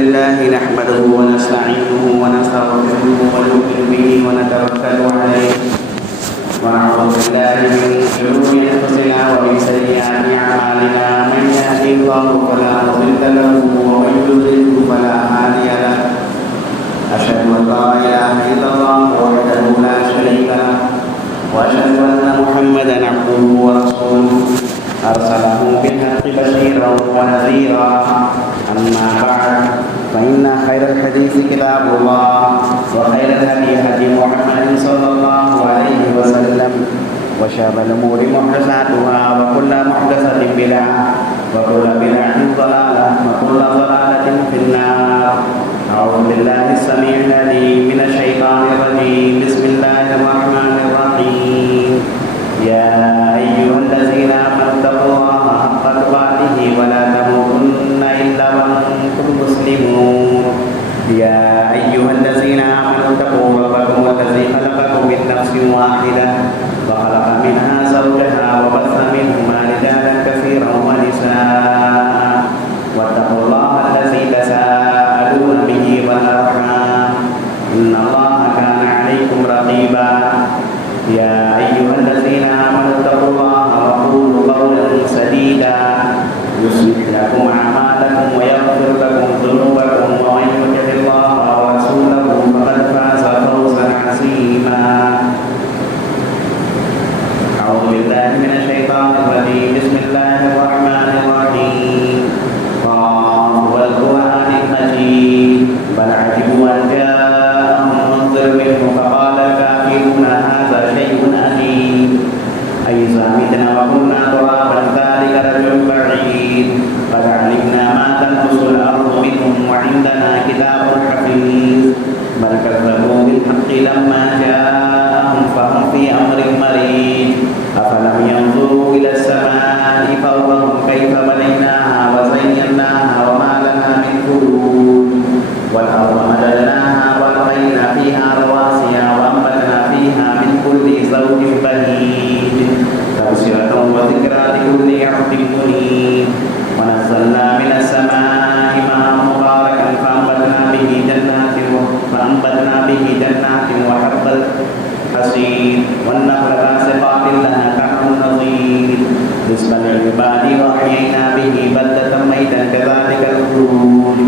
لله نحمده ونستعينه ونستغفره ونؤمن به ونتوكل عليه ونعوذ بالله من شرور انفسنا ومن سيئات اعمالنا من يهده الله فلا مضل له ومن يضلل فلا هادي له اشهد ان لا اله الا الله وحده لا شريك له واشهد ان محمدا عبده ورسوله أرسله بالحق بشيرا ونذيرا أما بعد فإن خير الحديث كتاب الله وخير الهدي هدي محمد صلى الله عليه وسلم وشر الأمور محدثاتها وكل محدثة بدعة وكل بدعة ضلالة وكل ضلالة في النار. أعوذ بالله السميع العليم من الشيطان الرجيم. بسم الله الرحمن الرحيم. يا أيها الذين آمنوا اتقوا الله حق تقاته ولا تموتن إلا وأنتم مسلمون. يا أيها الذين آمنوا اتقوا ربكم الذي خلقكم من نفس واحدة وخلق منها زوجها وبث منهما رجالا كثيرا ونساء واتقوا الله الذي تساءلون به والأرحام إن الله كان عليكم رقيبا. يا أيها الذين آمنوا اتقوا الله وقولوا قولا سديدا يصلح لكم أعمالكم ويغفر لكم ذنوبكم ومن يطع الله ورسوله فقد فاز فوزا عظيما. أعوذ بالله من الشيطان الرجيم. بسم الله الرحمن الرحيم. قاف والقرآن المجيد بل عجبوا أن جاءهم منذر منه فقال الكافرون هذا شيء أليم أإذا متنا وكنا ترابا ذلك رجل بعيد قد علمنا ما تنقص الأرض منهم وعندنا كتاب حفيظ بل كذبوا بالحق لما جاءهم فهم في أمر مريج أفلم ينظروا إلى السماء فوقهم كيف بنيناها وزيناها وما لها من فروج والأرض مددناها وألقينا فيها رواسي وأنبتنا فيها من كل زوج بهيج تبصرة وذكرى لكل عبد منيب ونزلنا من السماء ماء مباركا فأنبتنا به جنات وحب الحصيد والنخل باسقات لها طعم نضيد رزقا للعباد وأحيينا به بلدة ميتا كذلك الخروج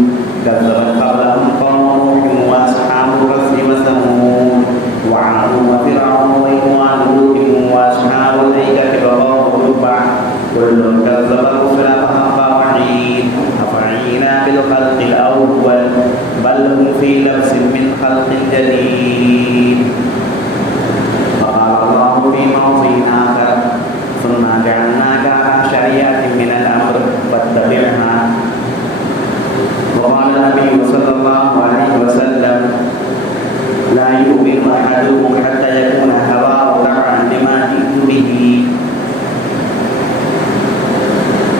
كذبت قبلهم قوم نوح وأصحاب الرس وثمود وعاد وفرعون وإخوان لوط وأصحاب الأيكة وقوم تبع كل كذب الرسل فحق وعيد أفعينا بالخلق الأول بل هم في لبس من خلق جديد. وقال الله في موضع آخر ثم جعلناك على شريعة من الأمر فاتبعها. وقال النبي صلى الله عليه وسلم لا يؤمن أحدكم حتى يكون هواه تبعا لما جئت به.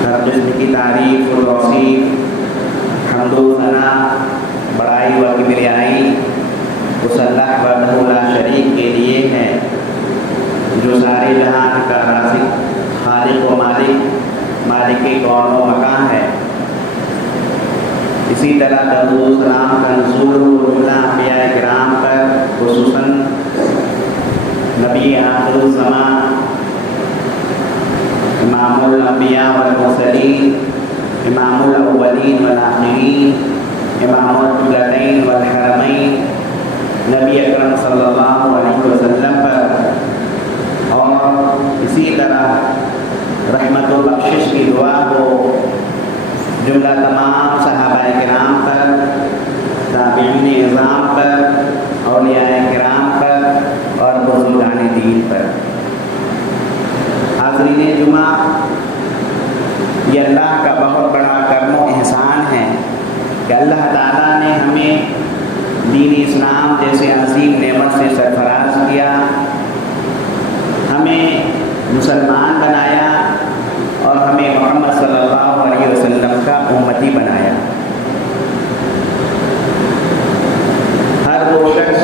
Hadis niki tarif Rasul hamdu sana बड़ाई व किबरियाई उस अल्लाह वहदहू ला शरीक के लिए है जो सारे जहान का राज़िक खालिक व मालिक कौन व मकान है. इसी तरह दरूद सलाम का नज़ूल जुमला अंबिया किराम पर खुसूसन नबी आखिरुल ज़मान इमामुल अंबिया वल मुरसलीन इमामुल अव्वलीन वल आखिरीन इमामुल क़िबलतैन वल हरमैन नबी अकरम सल्लल्लाहु अलैहि वसल्लम पर और इसी तरह रहमतुल बख्शिश की दुआ को जुमला तमाम सहाबाए किराम पर ताबीईन इज़ाम पर औलियाए किराम पर और बुज़ुर्गान दीन पर. हाज़रीन जुमा, ये अल्लाह का बहुत बड़ा करम व एहसान है कि अल्लाह ताला ने हमें दीन इस्लाम जैसे अजीम नेमत से सरफराज किया, हमें मुसलमान बनाया और हमें मोहम्मद सल्लल्लाहु अलैहि वसल्लम का उम्मती बनाया. हर वो शख्स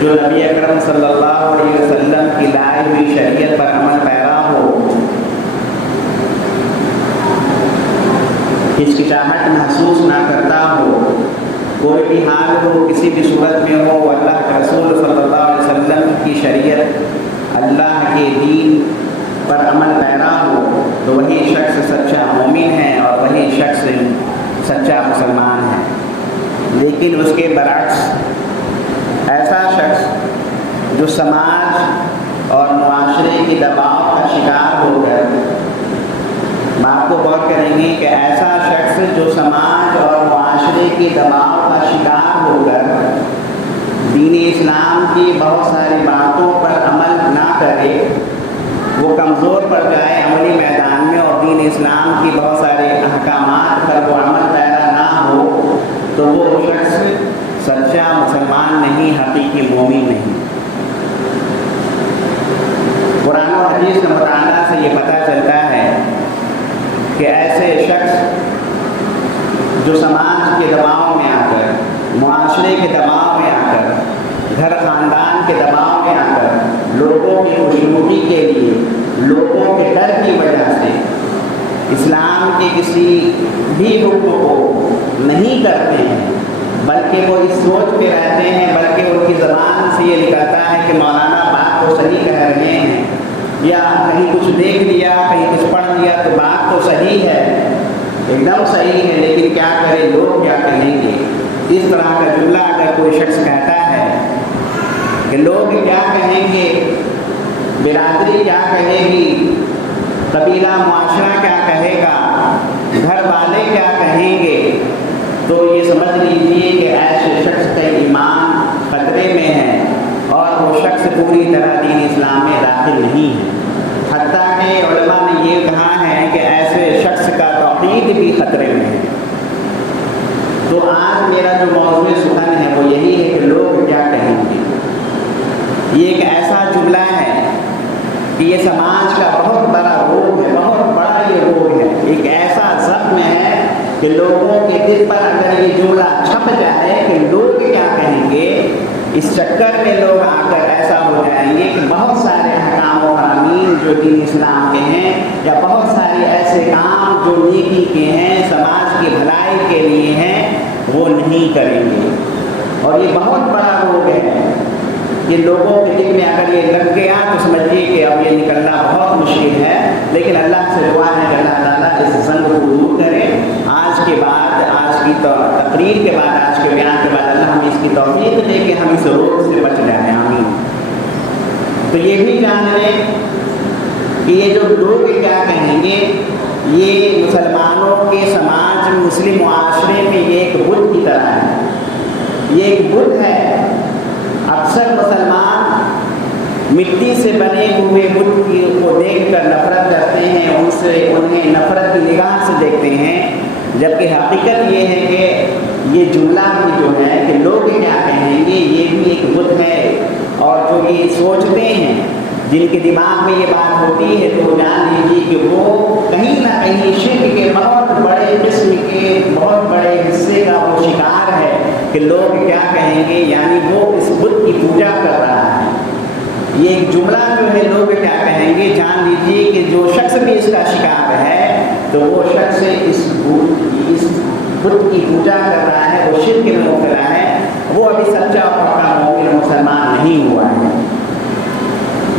जो नबी अकरम सल्लल्लाहु अलैहि वसल्लम की लाई हुई शरीयत पर अमल पैरा हो, हिचकिचाहट महसूस ना करता हो, بھی حال ہو، کسی بھی صورت میں ہو، اللہ کے رسول صلی اللہ علیہ وسلم کی شریعت، اللہ کے دین پر عمل پیرا ہو، تو وہی شخص سچا مومن ہے اور وہی شخص سچا مسلمان ہے۔ لیکن اس کے برعکس ایسا شخص جو سماج اور معاشرے کے دباؤ کا شکار ہو کر، بات کو غور کریں گے کہ ایسا شخص جو سماج اور معاشرے کے دباؤ کا شکار ہو کر دین اسلام کی بہت ساری باتوں پر عمل نہ کرے، وہ کمزور پڑ جائے عملی میدان میں اور دین اسلام کی بہت سارے احکامات پر وہ عمل پیرا نہ ہو، تو وہ شخص سچا مسلمان نہیں، حقیقی مومن نہیں۔ قرآن و حدیث کے مطالعہ سے یہ پتہ چلتا ہے کہ ایسے شخص جو سماج کے دباؤ میں آ کر، معاشرے کے دباؤ میں آ کر، گھر خاندان کے دباؤ میں آ کر، لوگوں کی خوشنودی کے لیے، لوگوں کے ڈر کی وجہ سے اسلام کے کسی بھی حکم کو نہیں کرتے ہیں، بلکہ وہ اس سوچ پہ رہتے ہیں، بلکہ ان کی زبان سے یہ نکلتا ہے کہ مولانا بات تو صحیح کہہ رہے ہیں، یا کہیں کچھ دیکھ لیا، کہیں کچھ پڑھ لیا تو بات تو صحیح ہے، ایک دم صحیح ہے، لیکن کیا کرے، لوگ کیا کہیں گے۔ اس طرح کا جملہ اگر کوئی شخص کہتا ہے کہ لوگ کیا کہیں گے، برادری کیا کہے گی، قبیلہ معاشرہ کیا کہے گا، گھر والے کیا کہیں گے، تو یہ سمجھ لیجیے کہ ایسے شخص کا ایمان خطرے میں ہے اور وہ شخص پوری طرح دین اسلام میں داخل نہیں ہے۔ حتیٰ کہ علماء نے یہ کہا ہے کہ ایسے شخص کا توحید بھی خطرے میں ہے۔ تو آج میرا جو موضوع سخن ہے وہ یہی ہے کہ لوگ کیا کہیں گے۔ یہ ایک ایسا جملہ ہے کہ یہ سماج کا بہت بڑا روگ ہے، بہت بڑا یہ روگ ہے، ایک ایسا زخم ہے کہ لوگوں کے دل پر اگر یہ جملہ چھپ جائے کہ لوگ کیا کہیں گے، اس چکر میں لوگ آ کر ایسا ہو جائیں گے کہ بہت سارے احکام و فرامین جو دین اسلام کے ہیں، یا بہت سارے ایسے کام جو نیکی کے ہیں، سماج کی بھلائی کے لیے ہیں، وہ نہیں کریں گے۔ اور یہ بہت بڑا روگ ہے، یہ لوگوں کے دل میں اگر یہ لگ گیا تو سمجھیے کہ اب یہ نکلنا بہت مشکل ہے، لیکن اللہ سے دعا ہے کہ اللہ تعالیٰ اس زنگ کو دور کرے۔ آج کے بعد، آج کی تقریر کے بعد، آج کے بیان کے بعد اللہ ہمیں اس کی توفیق دے کہ ہم اس روگ سے بچ جائیں، آمین۔ تو یہ بھی جان لیں کہ یہ جو لوگ کیا کہیں گے، یہ مسلمانوں کے سماج، مسلم معاشرے میں یہ ایک بت کی طرح ہے، یہ ایک بت ہے۔ اکثر مسلمان مٹی سے بنے ہوئے بت کو دیکھ کر نفرت کرتے ہیں، ان سے انہیں نفرت کی نگاہ سے دیکھتے ہیں، جبکہ حقیقت یہ ہے کہ یہ جملہ بھی جو ہے کہ لوگ کیا کہیں گے، یہ بھی ایک بت ہے۔ اور جو یہ سوچتے ہیں، جن کے دماغ میں یہ بات ہوتی ہے، تو جان لیجیے کہ وہ کہیں نہ کہیں شرک کے بہت بڑے قسم کے بہت بڑے حصے کا وہ شکار ہے کہ لوگ کیا کہیں گے، یعنی وہ اس بت کی پوجا کر رہا ہے۔ یہ ایک جملہ جو ہے لوگ کیا کہیں گے، جان لیجیے کہ جو شخص بھی اس کا شکار ہے تو وہ شخص اس بت کی پوجا کر رہا ہے، وہ شرک میں مبتلا ہے، وہ ابھی سچا اور پکا مومن مسلمان نہیں ہوا ہے۔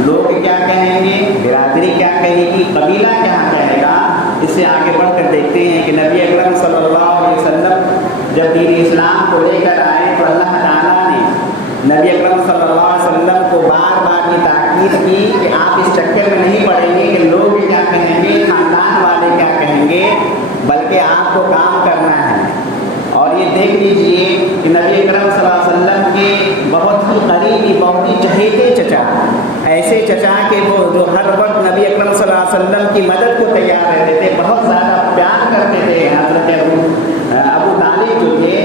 لوگ کیا کہیں گے، برادری کیا کہے گی، قبیلہ کیا کہے گا، اس سے آگے بڑھ کر دیکھتے ہیں کہ نبی اکرم صلی اللہ علیہ وسلم جب دین اسلام کو لے کر آئے تو اللہ تعالیٰ نے نبی اکرم صلی اللہ علیہ وسلم کو بار بار یہ تاکید کی کہ آپ اس چکر میں نہیں پڑیں گے کہ لوگ کیا کہیں گے، خاندان والے کیا کہیں گے، بلکہ آپ کو کام کرنا ہے۔ اور یہ دیکھ لیجئے کہ نبی اکرم صلی اللہ علیہ وسلم کے بہت ہی قریبی، بہت ہی چہیتے چچا، ایسے چچا کہ وہ جو ہر وقت نبی اکرم صلی اللہ علیہ وسلم کی مدد کو تیار رہتے تھے، بہت زیادہ پیار کرتے تھے حضرت ابو طالب جو تھے،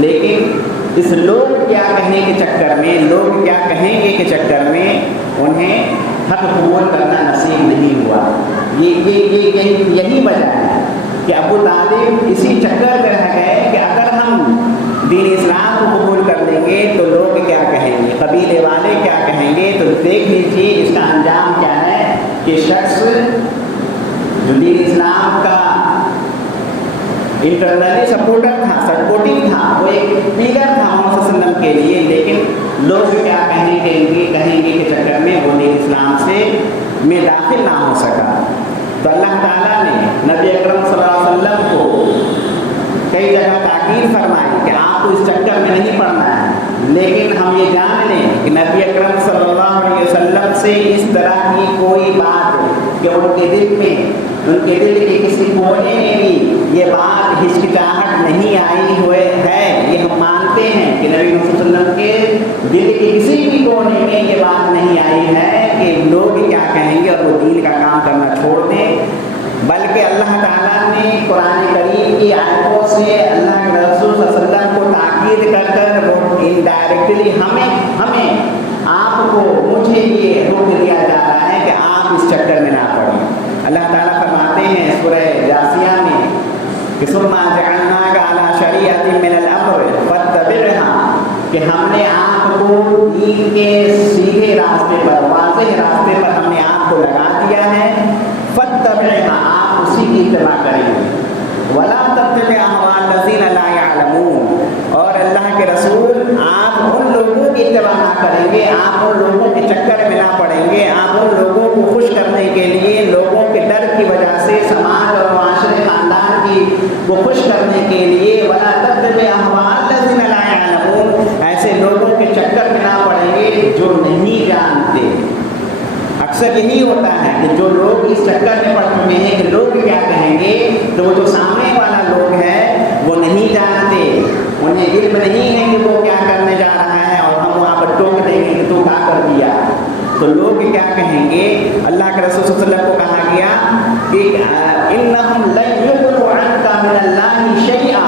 لیکن اس لوگ کیا کہنے کے چکر میں، لوگ کیا کہیں گے کے چکر میں انہیں حق قبول کرنا نصیب نہیں ہوا۔ یہی وجہ ہے کہ ابو طالب اسی چکر میں رہ گئے کہ اگر ہم دین اسلام کو قبول کر لیں گے تو لوگ کیا کہیں گے، قبیلے والے کیا کہیں گے۔ تو دیکھ لیجیے اس کا انجام کیا ہے کہ شخص جو دین اسلام کا انٹرنلی سپورٹر تھا، سپورٹنگ تھا، وہ ایک پیلر ताकीद फरमाई कि आपको इस चक्कर में नहीं पड़ना है, लेकिन हम ये जान लें कि नबी अकरम सल्लल्लाहु अलैहि वसल्लम से इस तरह की कोई बात कि उनके दिल के किसी कोने में भी ये बात हिचकिचाहट नहीं आई हुए है। ये हम मानते हैं कि नबी सल्लल्लाहु अलैहि वसल्लम के दिल के किसी भी कोने में ये बात नहीं आई है कि लोग क्या कहेंगे और वो दीन का काम करना छोड़ दें। बल्कि अल्लाह ताला ने कुरान करीम की आयतों से अल्लाह के रसूल सल्लल्लाहु अलैहि वसल्लम को ताकीद कर कर वो इनडायरेक्टली हमें आपको मुझे ये रोक दिया जा रहा है कि आप इस चक्कर में ना पड़ें। अल्लाह ताला फरमाते हैं सूरह जासिया में कि सुम्मा जअलनाका अला शरीअतिन मिनल अम्र फत्तबिअहा, कि हमने आपको दीन के सीधे रास्ते पर, वाज़ेह रास्ते पर हमने आपको लगा दिया है। फत्तबिअहा, आप उसी की इत्तिबा करेंगे। वला तत्तबि अहवाअल लज़ीना ला यअलमून, और अल्लाह के रसूल आप उन लोगों की इत्तिबा ना करेंगे, आप उन लोगों के चक्कर में ना पड़ेंगे, आप उन लोगों को खुश करने के लिए लोगों के डर की वजह से समाज और माशरे खानदान को खुश करने के लिए वला तत्तबि अहवाअल लज़ीना ला यअलमून, ऐसे लोगों के चक्कर में ना पड़ेंगे जो नहीं जानते। अक्सर यही होता है कि जो लोग इस चक्कर में पड़ चुके हैं कि लोग क्या कहेंगे, तो वो जो सामने वाला लोग है वो नहीं जानते, उन्हें इल्म नहीं है कि वो क्या करने जा रहा है, और हम वहाँ पर टोक देंगे कि तू क्या कर दिया, तो लोग क्या कहेंगे। अल्लाह के रसूल सल्लल्लाहु अलैहि वसल्लम को कहा गया कि इन्नहुम लन युग़नु अन्का मिनल्लाहि शैअा,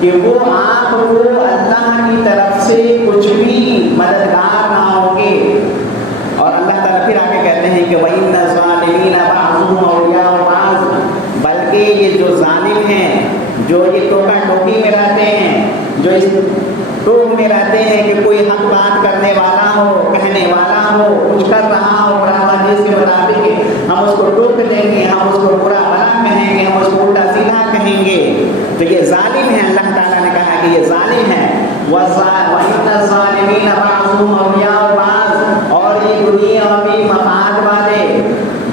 कि वो आपको अल्लाह की तरफ से कुछ भी मददगार ना होंगे। और अल्लाह ताला फिर आगे कहते हैं कि वइन्न ज़ालिमीना बअज़ुहुम औलियाउ बअज़, बल्कि ये जो जालिम हैं, जो ये टोका टोकी में रहते हैं, जो इस टोक में रहते हैं कि कोई हक बात करने वाला हो, कहने वाला हो, कुछ कर रहा हो कुरान हदीस के मुताबिक, हम उसको टोक देंगे, हम उसको बुरा भला कहेंगे, हम उसको उल्टा सीधा कहेंगे, तो ये जालिम है। अल्लाह ताला ने कहा कि ये जालिम है। वइन्न ज़ालिमीना बअज़ुहुम औलियाउ बअज़, और ये दुनियावी मफाद वाले,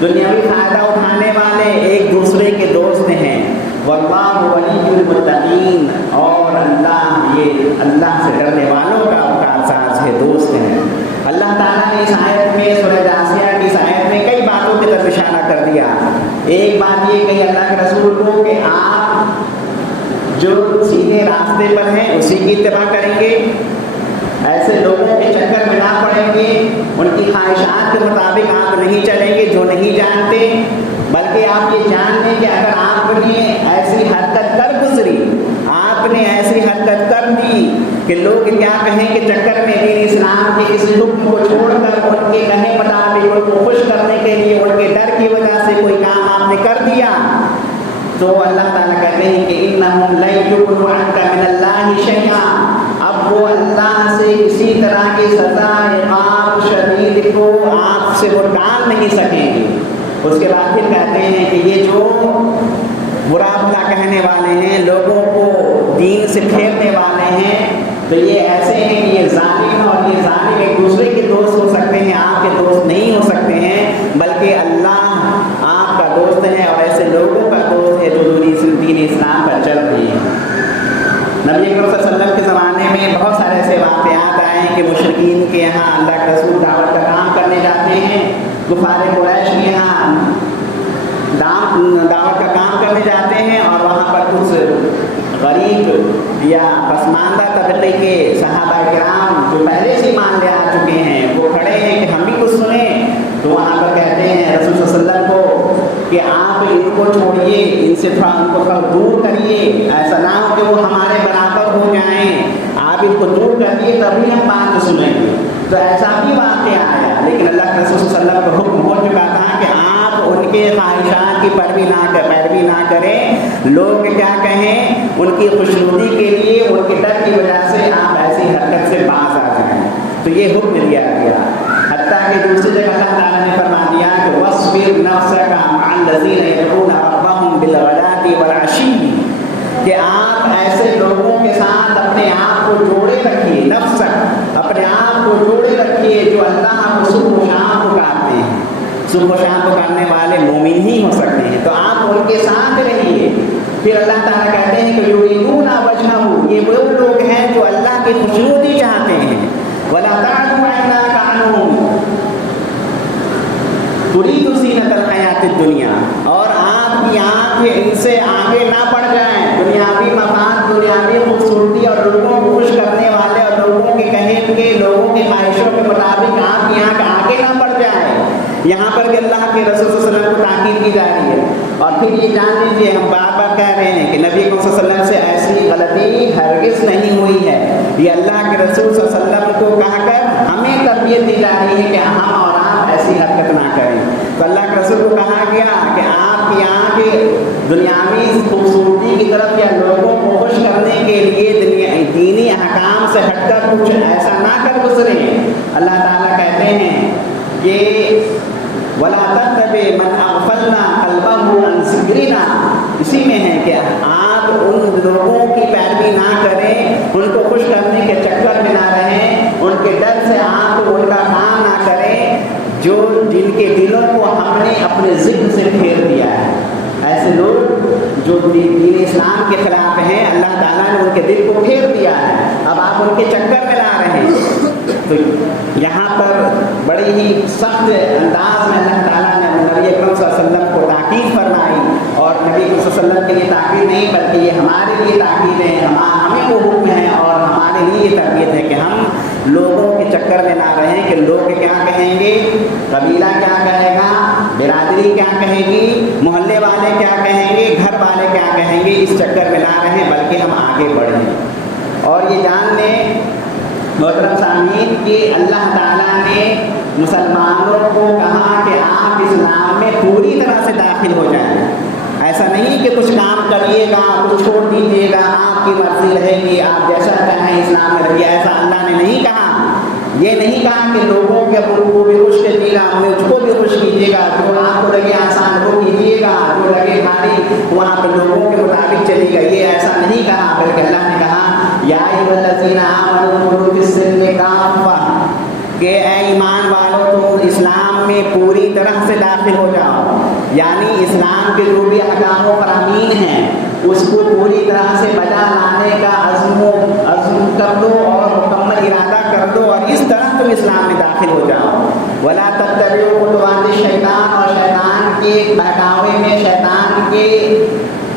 दुनियावी फायदा उठाने वाले एक दूसरे के दोस्त हैं। वल्लाहु वलियुल मुत्तकीन, और अल्लाह ये अल्लाह से डरने वालों का साथ है, दोस्त हैं। अल्लाह ताला ने इस आयत में, सूरह जासिया की इस आयत में कई बातों की तरफ इशारा कर दिया। एक बात ये कही अल्लाह के रसूल को कि आप जो सीधे रास्ते पर हैं उसी की इत्तिबा करेंगे, ऐसे लोगों के चक्कर में ना पड़ेंगे, उनकी ख्वाहिशात के मुताबिक आप नहीं चलेंगे जो नहीं जानते, बल्कि आप ये जान लें कि अगर आपने ऐसी हरकत कर गुजरी, आपने ऐसी हरकत कर दी कि लोग क्या कहें के चक्कर में दीन इस्लाम के इस हुक्म को छोड़कर उनके कहे मुताबिक उनको खुश करने के लिए उनके डर की वजह से कोई काम आपने कर दिया, तो अल्लाह ताला कहते हैं कि इन्नहुम लन युग़नु अन्का मिनल्लाहि शैअा, अब वो अल्लाह से किसी तरह की सज़ा इक़ाब शदीद को आपसे वो टाल नहीं सकेंगे। उसके बाद फिर कहते हैं कि ये जो बुरा भला कहने वाले हैं, लोगों को दीन से फेरने वाले हैं, तो ये ऐसे हैं कि ये जालिम और ये जालिम एक दूसरे के दोस्त हो सकते हैं, आपके दोस्त नहीं हो सकते हैं, बल्कि अल्लाह आपका दोस्त है और ऐसे लोगों का दोस्त है जो दीन इस्लाम पर चल रही है। नबी अकरम सल्लल्लाहु अलैहि वसल्लम के ज़माने में बहुत सारे ऐसे वाक़यात आए हैं कि मुशरिकीन के यहाँ अल्लाह के रसूल दावत का काम करने जाते हैं, कुफ़ार कुरैश के यहाँ दावत का काम करने जाते हैं, और वहाँ पर कुछ गरीब या पसमानदा तबके के सहाबा किराम जो पहले से मान ले आ चुके हैं, वो खड़े हैं कि हम भी कुछ सुने, तो वहाँ पर कहते हैं रसूल सल्लल्लाहु अलैहि वसल्लम को कि आप इनको छोड़िए, इनसे थोड़ा उनको दूर करिए, ऐसा ना हो कि वो हमारे बराबर हो जाएं, आप इनको दूर करिए तभी हम बात सुनेंगे। तो ऐसा भी वाक़या आया, लेकिन अल्लाह के रसूल सल्लल्लाहु अलैहि वसल्लम का हुक्म हो चुका था कि आप उनके ख्वाहिशात की पैरवी ना करें, लोग क्या कहें उनकी खुशनुदी के लिए, उनके डर की वजह से आप ऐसी हरकत से बाज आ जाएं। तो ये हुक्म दिया गया। हत्ता कि दूसरी जगह अल्लाह ताला ने फरमा दिया कि वस्बिर नफ्सका मअल लज़ीना यदऊना रब्बहुम बिल गदाति वल अशी, कि आप ऐसे लोगों के साथ अपने आप को जोड़े रखिए, नफ्सक अपने आप को जोड़े रखिए जो अल्लाह को सुबह शाम पुकारते हैं। सुबह शाम पुकारने वाले मोमिन ही हो सकते हैं, तो आप उनके साथ रहिए। پھر اللہ تعالیٰ کہتے ہیں کہ یریدون وجہہ، یہ وہ لوگ ہیں جو اللہ کی خوشنودی چاہتے ہیں. ولا تعد عیناک عنہم ترید زینۃ الحیات الدنیا، اور آپ کی آنکھ ان سے آگے نہ بڑھ جائیں. دنیاوی مفاد، دنیاوی خوبصورتی اور لوگوں کو خوش کرنے والے اور لوگوں کے کہے کے، لوگوں کی خواہشوں کے مطابق آپ کی آنکھ آگے نہ بڑھ جائے. یہاں پر کہ اللہ کے رسول صلی اللہ علیہ وسلم کو تاکید کی جا رہی ہے. اور پھر یہ جان لیجیے، ہم بار بار کہہ رہے ہیں کہ نبی صلی اللہ علیہ وسلم سے ایسی غلطی ہرگز نہیں ہوئی ہے. یہ اللہ کے رسول صلی اللہ علیہ وسلم کو کہا کر ہمیں تربیت دی جا رہی ہے کہ ہم اور آپ ایسی حرکت نہ کریں. تو اللہ کے رسول کو کہا گیا کہ آپ کی آنکھ دنیاوی خوبصورتی کی طرف یا لوگوں کو خوش کرنے کے لیے دینی احکام سے ہٹ کر کچھ ایسا نہ کر گزرے. اللہ تعالیٰ کہتے ہیں کہ وَلَا تَتَّبِعْ مَنْ أَغْفَلْنَا قَلْبَهُ عَنْ ذِكْرِنَا، اسی میں ہے کہ آپ ان لوگوں کی پیروی نہ کریں، ان کو خوش کرنے کے چکر میں نہ رہیں، ان کے ڈر سے آپ ان کا کام نہ کریں جو جن کے دلوں کو ہم نے اپنے ذکر سے پھیر دیا ہے. ایسے لوگ جو دین اسلام کے خلاف ہیں، اللہ تعالیٰ نے ان کے دل کو پھیر دیا ہے، اب آپ ان کے چکر میں لا رہے ہیں. تو یہاں پر بڑی ہی سخت انداز میں اللہ تعالیٰ نے نبی اکرم صلی اللہ علیہ وسلم کو تاکید فرمائی. اور نبی اکرم صلی اللہ علیہ وسلم کے لیے تاکید نہیں بلکہ یہ ہمارے لیے تاکید ہے، ہمیں وہ حکم ہے اور ہمارے لیے یہ تربیت ہے کہ ہم لوگوں کے چکر میں نہ رہیں کہ لوگ کیا کہیں گے، قبیلہ کیا کہے گا، برادری کیا کہے گی، محلے والے کیا کہیں گے، گھر والے کیا کہیں گے، اس چکر میں نہ رہیں بلکہ ہم آگے بڑھیں. اور یہ جان لیں محترم سامعین کہ اللہ تعالیٰ نے مسلمانوں کو کہا کہ آپ اسلام میں پوری طرح سے داخل ہو جائیں. ایسا نہیں کہ کچھ کام کریے گا کچھ چھوڑ دیجیے گا، آپ کی مرضی رہے گی، آپ جیسا چاہیں اسلام میں رہیے. ایسا اللہ نے نہیں کہا. یہ نہیں کہا کہ لوگوں کے دل کو بھی خوش کیجیے گا، مجھ کو بھی خوش کیجیے گا، جو آپ کو لگے آسان وہ کیجیے گا، جو لگے بھاری وہاں پہ لوگوں کے مطابق چلے گا. یہ ایسا نہیں کہا بلکہ اللہ نے کہا یا ایھا الذین آمنوا ادخلوا فی السلم کافۃ، کہ اے ایمان والو تم اسلام میں پوری طرح سے داخل ہو جاؤ. یعنی اسلام کے جو بھی احکام و فرامین ہیں اس کو پوری طرح سے بجا لانے کا عزم کر دو اور مکمل ارادہ کر دو اور اس طرح تم اسلام میں داخل ہو جاؤ. ولا تتبعوا خطوات الشیطان، اور شیطان کے بہکاوے میں، شیطان کے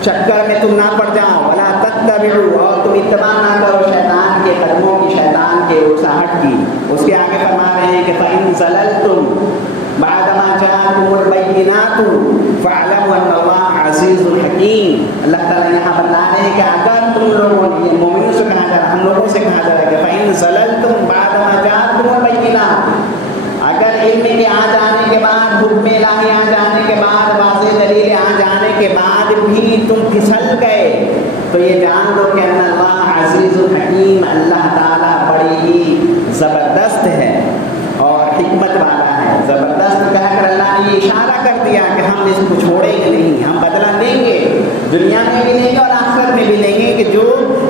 چکر میں تم نہ پڑ جاؤ. ولا تتبعوا، اور تم اتباع نہ کرو شیطان کے قدموں کی، شیطان کے اکساہٹ کی. اس کے آگے فرما رہے ہیں کہ فَإِن زَلَلْتُمْ بعدما جاءتكم البينات فاعلموا ان اللہ عزیز الحکیم. اللہ تعالیٰ یہاں بتا رہے ہیں کہ اگر تم لوگوں نے، مومنوں سے کہا جا رہا ہے، ہم لوگوں سے کہا جا رہا ہے کہ فَإِن زَلَلْتُمْ بعدما جاءتكم البينات، اگر علم کے آ جانے کے بعد، حکم الہی آ جانے کے بعد، واضح دلیل آ جانے کے بعد بھی تم پھسل گئے تو یہ جان لو کہ ان اللہ عزیز الحکیم، اللہ تعالیٰ بڑی ہی زبردست ہے اور حکمت والا ہے. زبردست کہہ کر اللہ نے یہ اشارہ کر دیا کہ ہم اس کو چھوڑیں گے نہیں، ہم بدلہ لیں گے، دنیا میں بھی لیں گے اور آخرت میں بھی لیں گے. کہ جو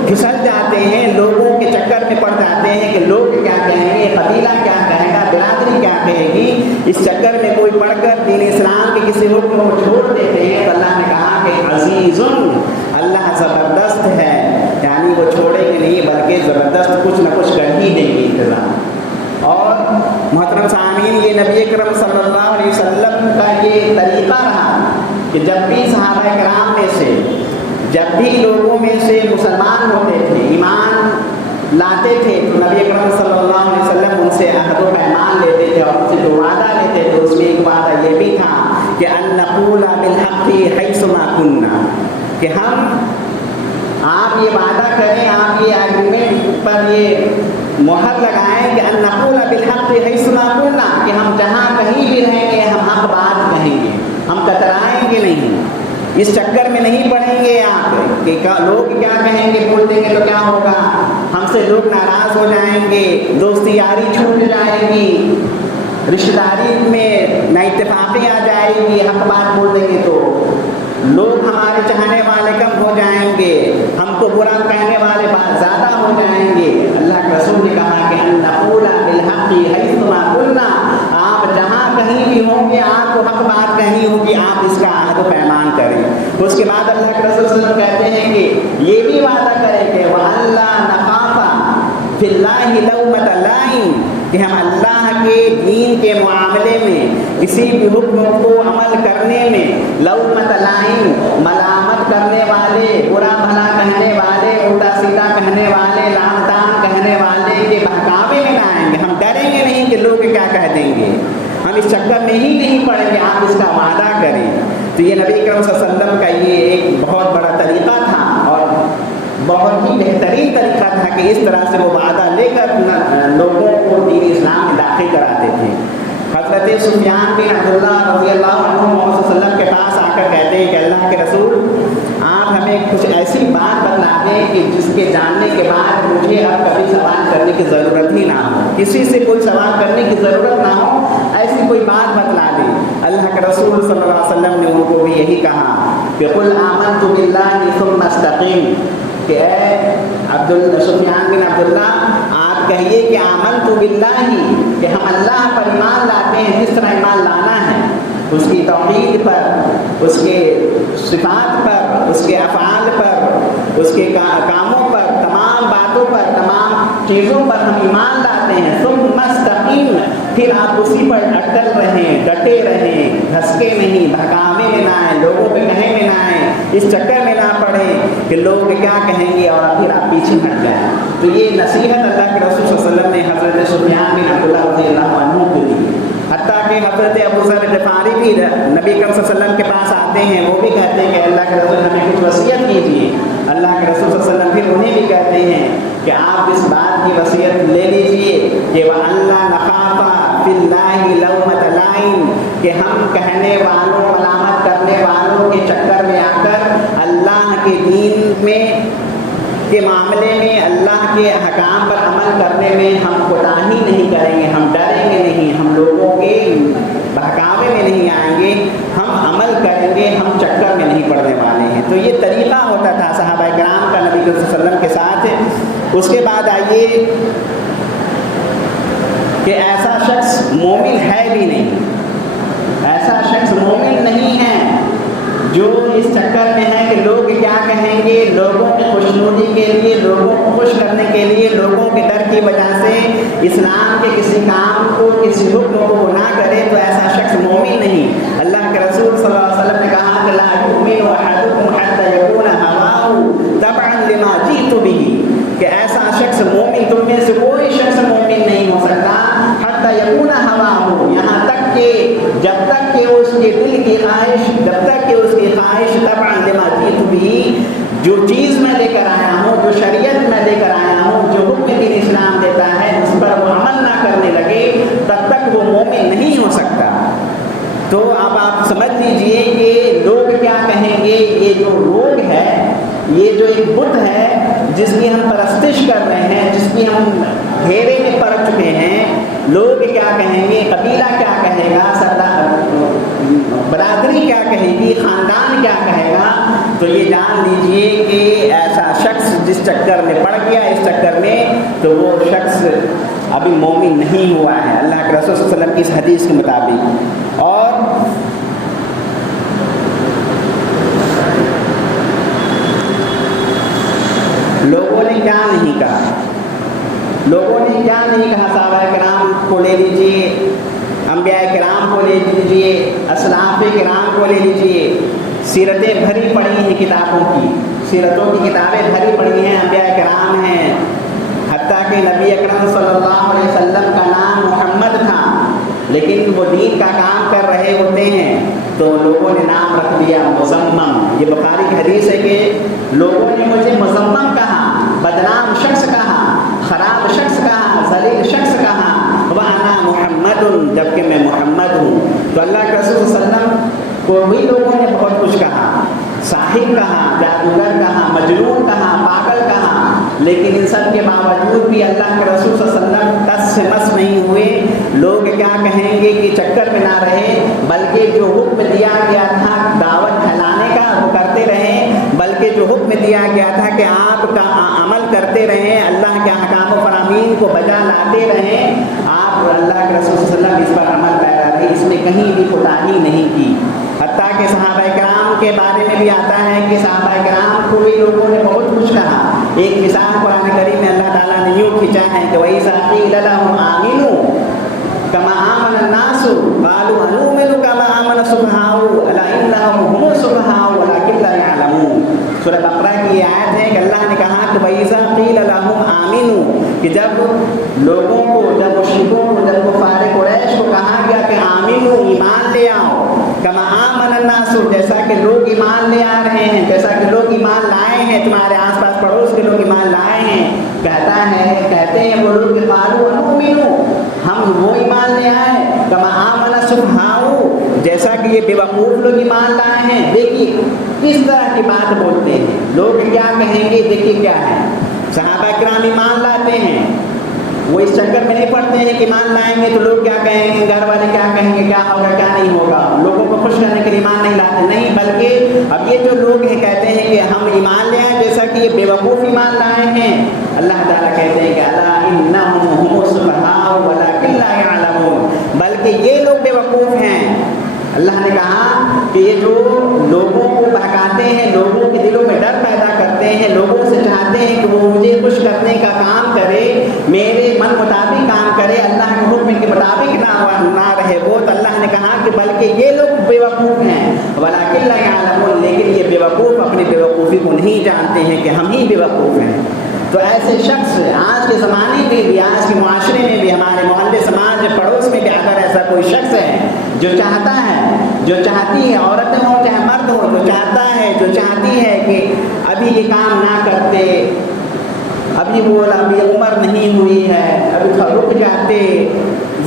پھسل جاتے ہیں، لوگوں کے چکر میں پڑ جاتے ہیں کہ لوگ کیا کہیں گے، قبیلہ کیا کہے گا، برادری کیا کہے گی، اس چکر میں کوئی پڑھ کر دین اسلام کے کسی حکم کو چھوڑ دیتے ہیں تو اللہ نے کہا کہ عزیز، اللہ زبردست ہے، یعنی وہ چھوڑیں گے نہیں بلکہ زبردست کچھ نہ کچھ کر ہی دیں گے انتظام. اور محترم سامعین، یہ نبی اکرم صلی اللہ علیہ وسلم کا یہ طریقہ رہا کہ جب بھی صحابہ کرام میں سے، جب بھی لوگوں میں سے مسلمان ہوتے تھے، ایمان لاتے تھے تو نبی اکرم صلی اللہ علیہ وسلم ان سے عہد و پیمان لیتے تھے اور ان سے جو وعدہ لیتے تھے اس میں ایک وعدہ یہ بھی تھا کہ ان نقول بالحق حیث ما کنا، کہ ہم، آپ یہ وعدہ کریں، آپ یہ ایگریمنٹ پر یہ مہر لگائیں کہ ان نقول بالحق حیث ما کنا، کہ ہم جہاں کہیں بھی رہیں گے ہم حق بات کہیں گے، ہم کترائیں گے نہیں، اس چکر میں نہیں پڑیں گے آپ کہ لوگ کیا کہیں گے، بول دیں گے تو کیا ہوگا، ہم سے لوگ ناراض ہو جائیں گے، دوستی یاری چھوٹ جائے گی، رشتہ داری میں نہ اتفاقی آ جائے گی، حق بات بول دیں گے تو لوگ ہمارے چاہنے والے کم ہو جائیں گے، ہم کو برا کہنے والے بات زیادہ ہو جائیں گے. اللہ کے رسول نے کہا کہ ان نقول بالحق حیث ما قلنا، آپ آپ جہاں کہیں بھی ہوں گے آپ کو حق بات کہنی ہوگی، آپ اس کا عہد و پیمان کریں۔ اس کے بعد اللہ کے رسول صلی اللہ علیہ وسلم کہتے ہیں کہ یہ بھی وعدہ کریں کہ وَأَلَّا نَخَافَ فِي اللَّهِ لَوْمَةَ لَائِمٍ، کہ ہم اللہ کے دین کے معاملے میں کسی بھی حکم کو عمل کرنے میں لومۃ لائم، ملامت کرنے والے، برا بھلا کہنے والے، الٹا سیدھا کہنے والے، لام تان کہنے والے کے بہکاوے میں نہ آئیں گے۔ ہم ڈریں گے نہیں کہ لوگ کیا کہہ دیں گے، ہم اس چکر میں ہی نہیں پڑیں گے، آپ اس کا وعدہ کریں۔ تو یہ نبی کریم صلی اللہ علیہ وسلم کا یہ ایک بہت بڑا طریقہ تھا اور بہت ہی بہترین طریقہ تھا کہ اس طرح سے وہ وعدہ لے کر لوگوں کو دین اسلام میں داخل کراتے تھے۔ حضرت سفیان بن عبداللہ رضی اللہ عنہ محمد صلی اللہ علیہ وسلم کے پاس آ کر کہتے ہیں کہ اللہ کے رسول، آپ ہمیں کچھ ایسی بات بتلا دیں کہ جس کے جاننے کے بعد مجھے اب کبھی سوال کرنے کی ضرورت ہی نہ ہو، کسی سے کوئی سوال کرنے کی ضرورت نہ ہو، ایسی کوئی بات بتلا دیں۔ اللہ کے رسول صلی اللہ علیہ وسلم نے ان کو بھی یہی کہا کہ قل آمنت باللہ ثم استقم، کہ اے سفیان بن عبداللہ آپ کہیے کہ آمنت باللہ، کہ ہم اللہ پر ایمان لاتے ہیں جس طرح ایمان لانا ہے، اس کی توحید پر، اس کے صفات پر، اس کے افعال پر، اس کے کاموں پر، تمام باتوں پر، تمام چیزوں پر ہم ایمان لاتے ہیں۔ ثم استقیم، پھر آپ اسی پر اٹل رہیں، ڈٹے رہیں، دھسکے نہیں، بہکاوے میں نہ آئیں، لوگوں کے کہے میں نہ آئیں، اس چکر میں نہ پڑیں کہ لوگ کیا کہیں گے اور پھر آپ پیچھے ہٹ جائیں۔ تو یہ نصیحت اللہ کے رسول صلی اللہ علیہ وسلم نے حضرت سفیان بن عبداللہ رضی اللہ عنہ کو دی۔ حتیٰ کہ حضرت ابو ذر غفاری بھی نبی کریم صلی اللہ علیہ وسلم کے پاس آتے ہیں، وہ بھی کہتے ہیں کہ اللہ کے رسول ہمیں کچھ وصیت کیجیے۔ اللہ کے رسول صلی اللہ علیہ وسلم پھر انہیں بھی کہتے ہیں کہ آپ اس بات کی وصیت لے لیجیے کہ وَأَلَّا نَخَافَ فِي اللَّهِ لَوْمَةَ لَائِمٍ، کہ ہم کہنے والوں، ملامت کرنے والوں کے چکر میں آ کر اللہ کے دین میں کے معاملے میں، اللہ کے احکام پر عمل کرنے میں ہم کوتاہی نہیں کریں گے، ہم ڈریں گے نہیں، ہم لوگوں کے بہکاوے میں نہیں آئیں گے، ہم عمل کریں گے، ہم چکر میں نہیں پڑنے والے ہیں۔ تو یہ طریقہ ہوتا تھا صحابہ کرام کا نبی صلی اللہ علیہ وسلم کے ساتھ۔ اس کے بعد آئیے کہ ایسا شخص مومن ہے بھی نہیں، ایسا شخص مومن نہیں ہے جو اس چکر میں ہے کہ لوگ کیا کہیں گے، لوگوں کی خوشنودی کے لیے، لوگوں کو خوش کرنے کے لیے، لوگوں کے ڈر کی وجہ سے اسلام کے کسی کام کو، کسی حکم کو وہ نہ کرے، تو ایسا شخص مومن نہیں۔ اللہ کے رسول صلی اللہ علیہ وسلم نے کہا کہ لا یؤمن احدکم حتی یکون هواه تبعا لما جئت به، کہ ایسا شخص مومن، تم میں سے کوئی شخص مومن نہیں ہو سکتا حتی یکون هواه، یہاں تک کہ جب تک کہ اس کے دل کی خواہش، جب تک کہ اس کی خواہش تبعا لما جئت به، جو چیز میں لے کر آیا ہوں، جو شریعت میں لے کر آیا ہوں، جو حکم دین اسلام دیتا ہے، اس پر وہ عمل نہ کرنے لگے، تب تک وہ مومن نہیں ہو سکتا۔ تو اب آپ سمجھ لیجئے کہ لوگ کیا کہیں گے، یہ جو لوگ ہے، یہ جو ایک بت ہے جس کی ہم پرستش کر رہے ہیں، جس کی ہم گھیرے میں پڑ چکے ہیں، لوگ کیا کہیں گے، قبیلہ کیا کہے گا، برادری کیا کہے گی، خاندان کیا کہے گا، تو یہ جان لیجئے کہ ایسا شخص جس چکر میں پڑ گیا، اس چکر میں، تو وہ شخص ابھی مومن نہیں ہوا ہے اللہ کے رسول صلی اللہ علیہ وسلم کی اس حدیث کے مطابق۔ اور لوگوں نے کیا نہیں کہا، لوگوں نے کیا نہیں کہا، صحابہ کرام کو لے لیجئے، انبیاء کرام کو لے لیجئے، اسلاف کرام کو لے لیجئے، سیرتیں بھری پڑی ہیں کتابوں کی، سیرتوں کی کتابیں بھری پڑی ہیں، انبیاء کرام ہیں، حتیٰ کہ نبی اکرم صلی اللہ علیہ وسلم کا نام محمد تھا، لیکن وہ دین کا کام کر رہے ہوتے ہیں تو لوگوں نے نام رکھ دیا مزمم۔ یہ بخاری کی حدیث ہے کہ لوگوں نے مجھے مزمم کہا، بدنام شخص کہا، خراب شخص کہا، ذلیل شخص کہا، وَأَنَا مُحَمَّدٌ، جبکہ میں محمد ہوں۔ تو اللہ کے رسول صلی اللہ علیہ وسلم کو بھی لوگوں نے بہت کچھ کہا، ساحر کہا، جادوگر کہا، مجنون کہا، پاگل کہا، لیکن ان سب کے باوجود بھی اللہ کے رسول صلی اللہ علیہ وسلم ٹس سے مس نہیں ہوئے۔ لوگ کیا کہیں گے کہ چکر میں نہ رہے، بلکہ جو حکم دیا گیا تھا دعوت پھیلانے کا وہ کرتے رہیں، بلکہ جو حکم دیا گیا تھا کہ آپ کا عمل کرتے رہیں، اللہ کے احکام و فرامین کو بجا لاتے رہیں، آپ اللہ کے رسول صلی اللہ علیہ وسلم اس پر عمل کریں۔ रही, इसमें कहीं भी कोताही नहीं की। हत्ता कि सहाबा किराम के बारे में भी आता है कि सहाबा किराम को भी लोगों ने बहुत कुछ कहा। एक मिसाल कुरान करीम में अल्लाह ताला ने यूँ खींचा है कि वही क़ील लहुम आमिनू कमा आमन अन्नासु क़ालू अनुमिनु कमा आमन सुफ़हाउ अला इन्नहुम हुमुस सुफ़हाउ वलाकिन ला यअलमून। सूरह बकरा की ये आयत है कि अल्लाह ने कहा कि वही क़ील लहुम आमिनू, कि जब लोगों को, जब मुश्रिकों को, जब कुफ़ार कुरैश को कहा गया कि आमिनू, ईमान ले आओ, कमा आमन अन्नासु, जैसा कि लोग ईमान ले आ रहे हैं, जैसा कि लोग ईमान लाए हैं, तुम्हारे आसपास पड़ोस के लोग ईमान लाए हैं, कहते हैं वो लोग क़ालू अनुमिनु, हम वो ईमान ले आए, कमा आमन सुफ़हाउ, जैसा कि ये बेवकूफ़ लोग ईमान लाए हैं। देखिए किस तरह की बात बोलते हैं, लोग क्या कहेंगे, देखिए क्या है। सहाबा किराम ईमान लाते हैं, वो इस चक्कर में नहीं पड़ते हैं कि ईमान लाएंगे तो लोग क्या कहेंगे, घर वाले क्या कहेंगे, क्या होगा क्या नहीं होगा, लोगों को खुश करने के लिए ईमान नहीं लाते, नहीं, बल्कि अब ये जो लोग हैं कहते हैं कि हम ईमान ले आए, जैसा कि ये बेवकूफ़ ईमान लाए हैं। अल्लाह ताला कहते हैं कि अला इन्नहुम हुमुस सुफ़हाउ वलाकिन ला यअलमून, बल्कि ये लोग बेवकूफ़ हैं। अल्लाह ने कहा कि ये जो लोगों को बहकाते हैं, लोगों के दिलों में डर पैदा करते हैं, लोगों से चाहते हैं कि वो मुझे खुश करने का काम करे, मेरे मन मुताबिक काम करे, अल्लाह के हुक्म के मुताबिक ना रहे वो, तो अल्लाह ने कहा कि बल्कि ये लोग बेवकूफ़ हैं। वलाकिन ला यअलमून, लेकिन ये बेवकूफ़ अपनी बेवकूफ़ी को नहीं जानते हैं कि हम ही बेवकूफ़ हैं। तो ऐसे शख्स आज के ज़माने में भी, आज के मुआशरे में भी, हमारे मोहल्ले समाज पड़ोस में भी अगर ऐसा कोई शख्स है जो चाहता है, जो चाहती है, औरतें हो चाहे मर्द हो, जो चाहता है, जो चाहती है कि अभी ये काम ना करते, अभी अभी उम्र नहीं हुई है, अभी रुक जाते,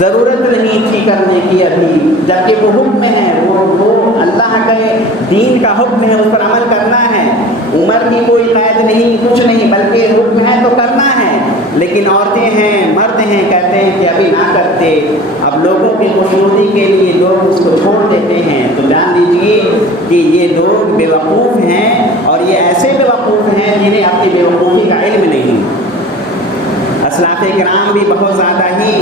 ज़रूरत नहीं थी करने की अभी, जबकि वो हुक्म है, वो अल्लाह के दीन का हुक्म है, उस पर अमल करना है, उम्र की कोई कैद नहीं, कुछ नहीं, बल्कि हुक्म है तो करना है। लेकिन औरतें हैं, मर्द हैं, कहते हैं कि अभी ना करते, अब लोगों की खुशनुदी के लिए लोग उसको छोड़ देते हैं। तो जान लीजिए कि ये लोग बेवकूफ़ हैं, और ये ऐसे बेवकूफ़ हैं जिन्हें अपनी बेवकूफ़ी का इल्म नहीं। असलाफ़ किराम भी बहुत ज़्यादा ही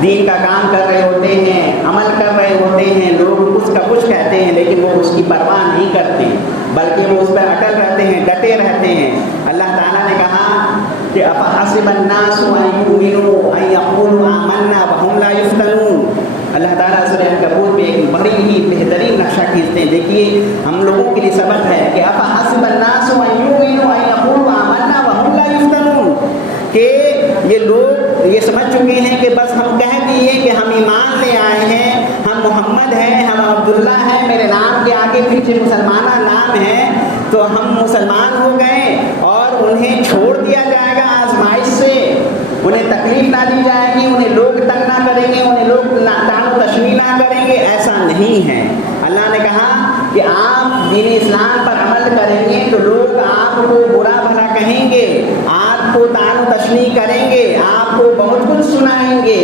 दीन का काम कर रहे होते हैं, अमल कर रहे होते हैं, लोग उसका कुछ कहते हैं लेकिन वो उसकी परवाह नहीं करते, बल्कि वो उस पर अटल रहते हैं, डटे रहते हैं। अल्लाह ताला ने कहा कि अफ़हसिबन नासु अन युमिनु अन यक़ूलू आमन्ना व हुम ला युफ़्तनून। अल्लाह ताला सूरह अनकबूत में एक बड़ी ही बेहतरीन नक्शा खींचते हैं। देखिए हम लोगों के लिए सबक है कि अफ़हसिबन नासु अन युमिनु अन यक़ूलू आमन्ना व हुम ला युफ़्तनून, कि ये लोग ये समझ चुके हैं कि बस हम कह दिए कि हम ईमान ले आए हैं, हम मोहम्मद हैं, हम अब्दुल्ला हैं, मेरे नाम के आगे पीछे मुसलमाना नाम है, तो हम मुसलमान हो गए और उन्हें छोड़ दिया जाएगा आजमाइश से, उन्हें तकलीफ ना दी जाएगी, उन्हें लोग तंग ना करेंगे, उन्हें लोग तानो तशनी ना करेंगे। ऐसा नहीं है। अल्लाह ने कहा कि आप दीन इस्लाम पर अमल करेंगे तो लोग आपको बुरा भला कहेंगे, आपको तानो तशनी करेंगे, आपको बहुत कुछ सुनाएंगे।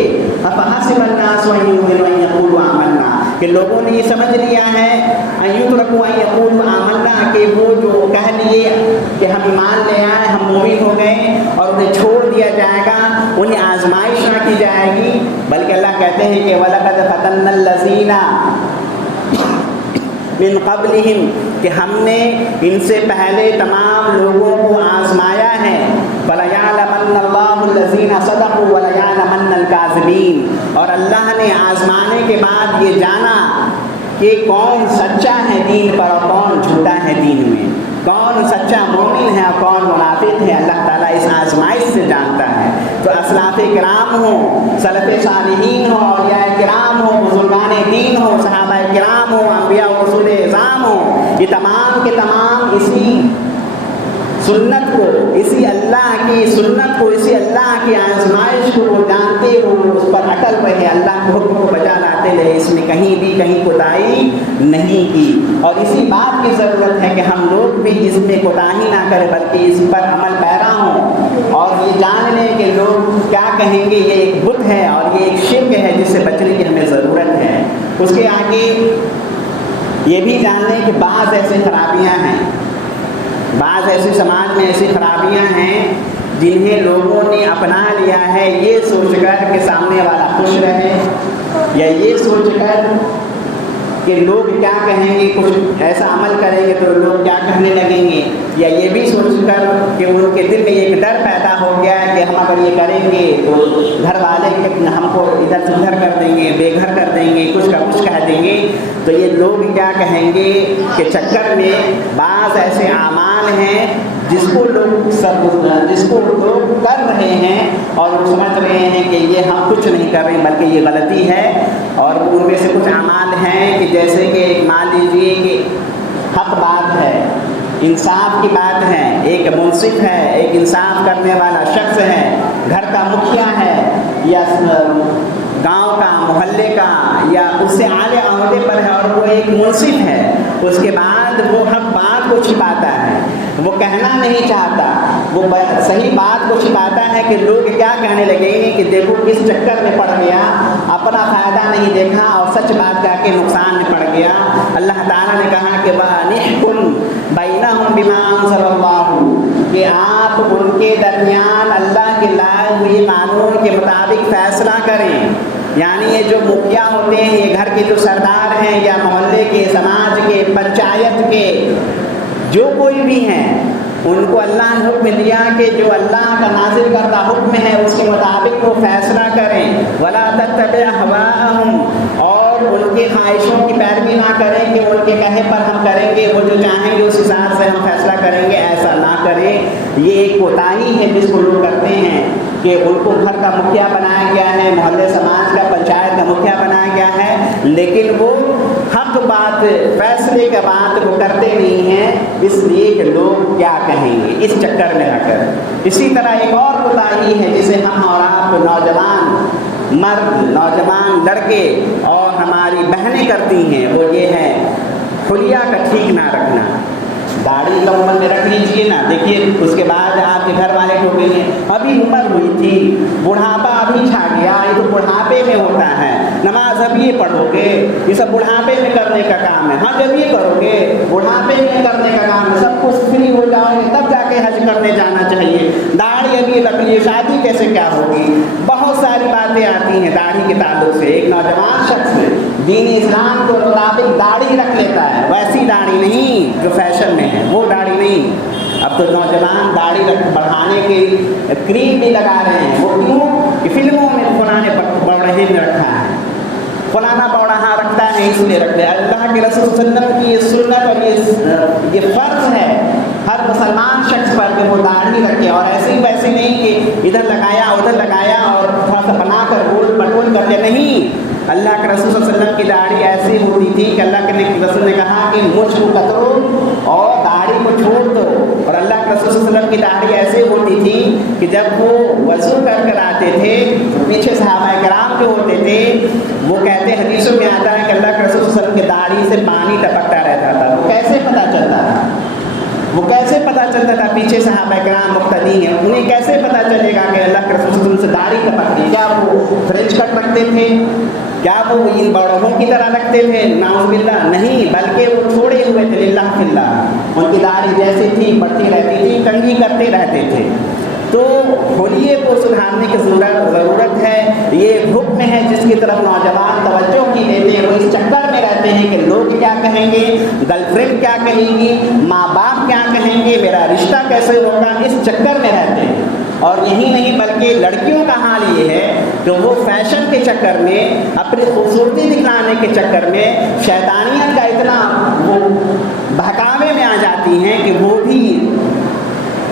अफ़हसिबन नासु अन युमिनु अन यक़ूलू आमन्ना, कि लोगों ने ये समझ लिया है अन युतरकू अन यक़ूलू आमन्ना, कि वो जो कह लिए कि हम ईमान ले आए, हम मोमिन हो गए, और उन्हें छोड़ दिया जाएगा, उन्हें आजमाइश ना की जाएगी। बल्कि अल्लाह कहते हैं कि वलक़द फ़तन्नल लज़ीना मिन क़ब्लिहिम, कि हमने इनसे पहले तमाम लोगों को आजमाया है। वलयअलमन्नल्लाहु लज़ीना सदक़ू वलयअलमन्नल काज़िबीन, और अल्लाह ने आजमाने के बाद ये जाना कि कौन सच्चा है दीन पर और कौन झूठा है दीन में, कौन सच्चा मोमिन है और कौन मुनाफिक है। अल्लाह ताला इस आजमाइश से जानता है। तो असलाफ़ किराम हो, सलफ़े सालिहीन हो, औलिया किराम हो, बुज़ुर्गान दीन हो, सहाबा किराम हो, अंबिया व रसूल इज़ाम हो, ये तमाम के तमाम इसी सुन्नत को, इसी अल्लाह की सुन्नत को, इसी अल्लाह की आजमाइश को वो जानते हुए उस पर अटल रहे, अल्लाह के हुक्म को बजा लाते रहे, इसमें कहीं भी कहीं कोताही नहीं की। और इसी बात की ज़रूरत है कि हम लोग भी इसमें कोताही ना करें, बल्कि इस पर अमल पैरा हों और ये जान लें कि लोग क्या कहेंगे, ये एक बुत है और ये एक शिर्क है जिससे बचने की हमें ज़रूरत है। उसके आगे ये भी जान लें कि बाज़ ऐसी खराबियाँ हैं, बाज़ ऐसे समाज में ऐसी खराबियाँ हैं जिन्हें लोगों ने अपना लिया है ये सोचकर कि सामने वाला खुश रहे, या ये सोचकर कि लोग क्या कहेंगे, कुछ ऐसा अमल करेंगे तो लोग क्या कहने लगेंगे, या ये भी सोचकर कि उनके दिल में एक डर पैदा हो गया है कि हम अगर ये करेंगे तो घर वाले हमको इधर से उधर कर देंगे, बेघर कर देंगे, कुछ का कुछ कह देंगे, तो ये लोग क्या कहेंगे के चक्कर में बाज़ ऐसे आमाल हैं जिसको लोग कर रहे हैं और वो समझ रहे हैं कि ये हम कुछ नहीं कर रहे बल्कि ये गलती है। और उनमें से कुछ अमाल हैं कि जैसे कि मान लीजिए कि हक बात है, इंसाफ की बात है, एक मुंसिफ है, एक इंसाफ करने वाला शख्स है, घर का मुखिया है या गांव का, मोहल्ले का, या उससे आले अहदे पर है और वो एक मुंसिफ है, उसके बाद वो हक बात को छिपाता है, वो कहना नहीं चाहता, वो सही बात को छिपाता है कि लोग क्या कहने लगेंगे कि देखो किस चक्कर में पड़ गया, अपना फ़ायदा नहीं देखा और सच बात कह के नुकसान में पड़ गया। अल्लाह ताला ने कहा कि वानिहकुम बैनहुम बिमा अंज़लल्लाहु, कि आप उनके दरमियान अल्लाह के लाए हुए कानून के मुताबिक फ़ैसला करें। यानी ये जो मुखिया होते हैं, ये घर के जो सरदार हैं या मोहल्ले के, समाज के, पंचायत के, जो कोई भी हैं, उनको अल्लाह ने हुक्म दिया कि जो अल्लाह का नाज़िल करता हुक्म है उसके मुताबिक वो फ़ैसला करें। वला तत्तबि अहवाअहुम, और उनकी ख्वाहिशों की पैरवी ना करें कि उनके कहे पर हम करेंगे, वो जो चाहेंगे उस हिसाब से हम फैसला करेंगे, ऐसा ना करें। ये एक कोताही है जिसको लोग करते हैं कि उनको घर का मुखिया बनाया गया है, मोहल्ले समाज का, पंचायत का मुखिया बनाया गया है, लेकिन वो हक बात, फैसले का बात वो करते नहीं हैं, इसलिए कि लोग क्या कहेंगे, इस चक्कर में आकर। इसी तरह एक और कोताही है जिसे हम और आप नौजवान मर्द, नौजवान लड़के और हमारी बहनें करती हैं, वो ये है हुलिया का ठीक ना रखना। दाढ़ी तो उम्र में रख लीजिए ना, देखिए उसके बाद आपके घर वाले को कहिए अभी उम्र हुई थी, बुढ़ापा अभी छा गया, ये तो बुढ़ापे में होता है, नमाज अब ये पढ़ोगे, ये सब बुढ़ापे में करने का काम है। हाँ जब ये करोगे बुढ़ापे में करने का काम है, सब कुछ फ्री हो जाओगे तब जाके हज करने जाना चाहिए। दाढ़ी अभी रख लिए, शादी कैसे क्या होगी, बहुत सारी बातें आती हैं दाढ़ी के ताल्लुक से। एक नौजवान शख्स दीन इस्लाम के मुताबिक दाढ़ी रख लेता है, वैसी दाढ़ी नहीं जो फैशन में है, वो दाढ़ी नहीं। अब तो नौजवान दाढ़ी बढ़ाने के क्रीम भी लगा रहे हैं, वो क्यों कि फिल्मों में फलाने बौड़हे में रखा है, फलाना बौड़हा रखता है इसलिए रखते हैं। अल्लाह के रसूल सल्लल्लाहु अलैहि वसल्लम की ये सुन्नत और ये फ़र्ज़ है हर मुसलमान शख्स पर कि वो दाढ़ी रखे, और ऐसे ही वैसे नहीं कि इधर लगाया उधर लगाया और थोड़ा सा बनाकर गोल बटोल कर ले, नहीं। अल्लाह के रसूल सल्लल्लाहु अलैहि वसल्लम की दाढ़ी ऐसी होती थी कि अल्लाह के रसूल ने कहा कि मुझ को कतरो और दाढ़ी को छोड़ दो। और अल्लाह के रसूल सल्लल्लाहु अलैहि वसल्लम की दाढ़ी ऐसे होती थी कि जब वो वज़ू कर आते थे तो पीछे सहाबाए किराम जो होते थे वो कहते, हदीसों में आता है कि अल्लाह के रसूल सल्लल्लाहु अलैहि वसल्लम की दाढ़ी से पानी टपकता रहता था। वो कैसे पता चलता था, वो कैसे पता चलता था पीछे सहाबाए किराम मुक्तदी हैं, उन्हें कैसे पता चलेगा कि अल्लाह के रसूल सल्लल्लाहु अलैहि वसल्लम से दाढ़ी टपकती? क्या वो फ्रेंच कट रखते थे, क्या वो इन बड़ों की तरह रखते थे? नाउज़ुबिल्लाह, नहीं, बल्कि वो छोड़े हुए थे लिल्लाह फिल्लाह। उनकी दाढ़ी जैसी थी बढ़ती रहती थी, कंघी करते रहते थे। तो हुलिये को सुधारने की ज़रूरत है। ये हुक्म है जिसकी तरफ नौजवान तवज्जो नहीं देते हैं, वो इस चक्कर में रहते हैं कि लोग क्या कहेंगे, गर्लफ्रेंड क्या कहेंगी, माँ बाप क्या कहेंगे, मेरा रिश्ता कैसे होगा, इस चक्कर में रहते हैं। और यही नहीं बल्कि लड़कियों का हाल ये है कि वो फैशन के चक्कर में, अपनी खूबसूरती दिखलाने के चक्कर में शैतानियत का इतना वो बहकावे में आ जाती हैं कि वो भी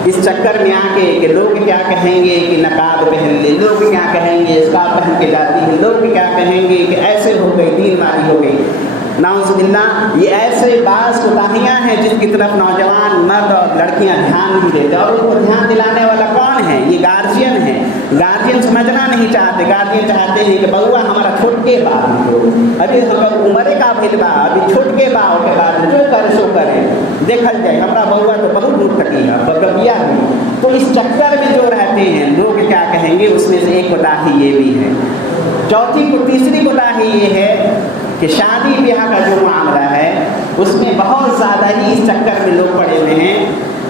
इस चक्कर में आके कि लोग क्या कहेंगे कि नकाब पहन ले, लोग क्या कहेंगे स्कार्फ पहन के जाती है, लोग क्या कहेंगे कि ऐसे हो गई, दीन मारी हो गई। नाउज़ुबिल्लाह, ये ऐसे बाज़ कोताहियाँ हैं जिसकी तरफ नौजवान मर्द और लड़कियाँ ध्यान नहीं देते। और उनको ध्यान दिलाने वाला कौन है? ये गार्जियन है। गार्जियन समझना नहीं चाहते, गार्जियन चाहते हैं कि बउआ हमारा छोटके बाप हो, अभी हम उम्र का फिलबा, अभी छोटके बाप के बाद जो करे सो करे, देखल जाए हमारा बउआ तो बहुत दूर तकी है बकबिया भी। तो इस चक्कर में जो रहते हैं लोग क्या कहेंगे, उसमें से एक कोताही ये भी है। तीसरी कोताही ये है कि शादी ब्याह का जो मामला है उसमें बहुत ज़्यादा ही इस चक्कर में लोग पड़े हुए हैं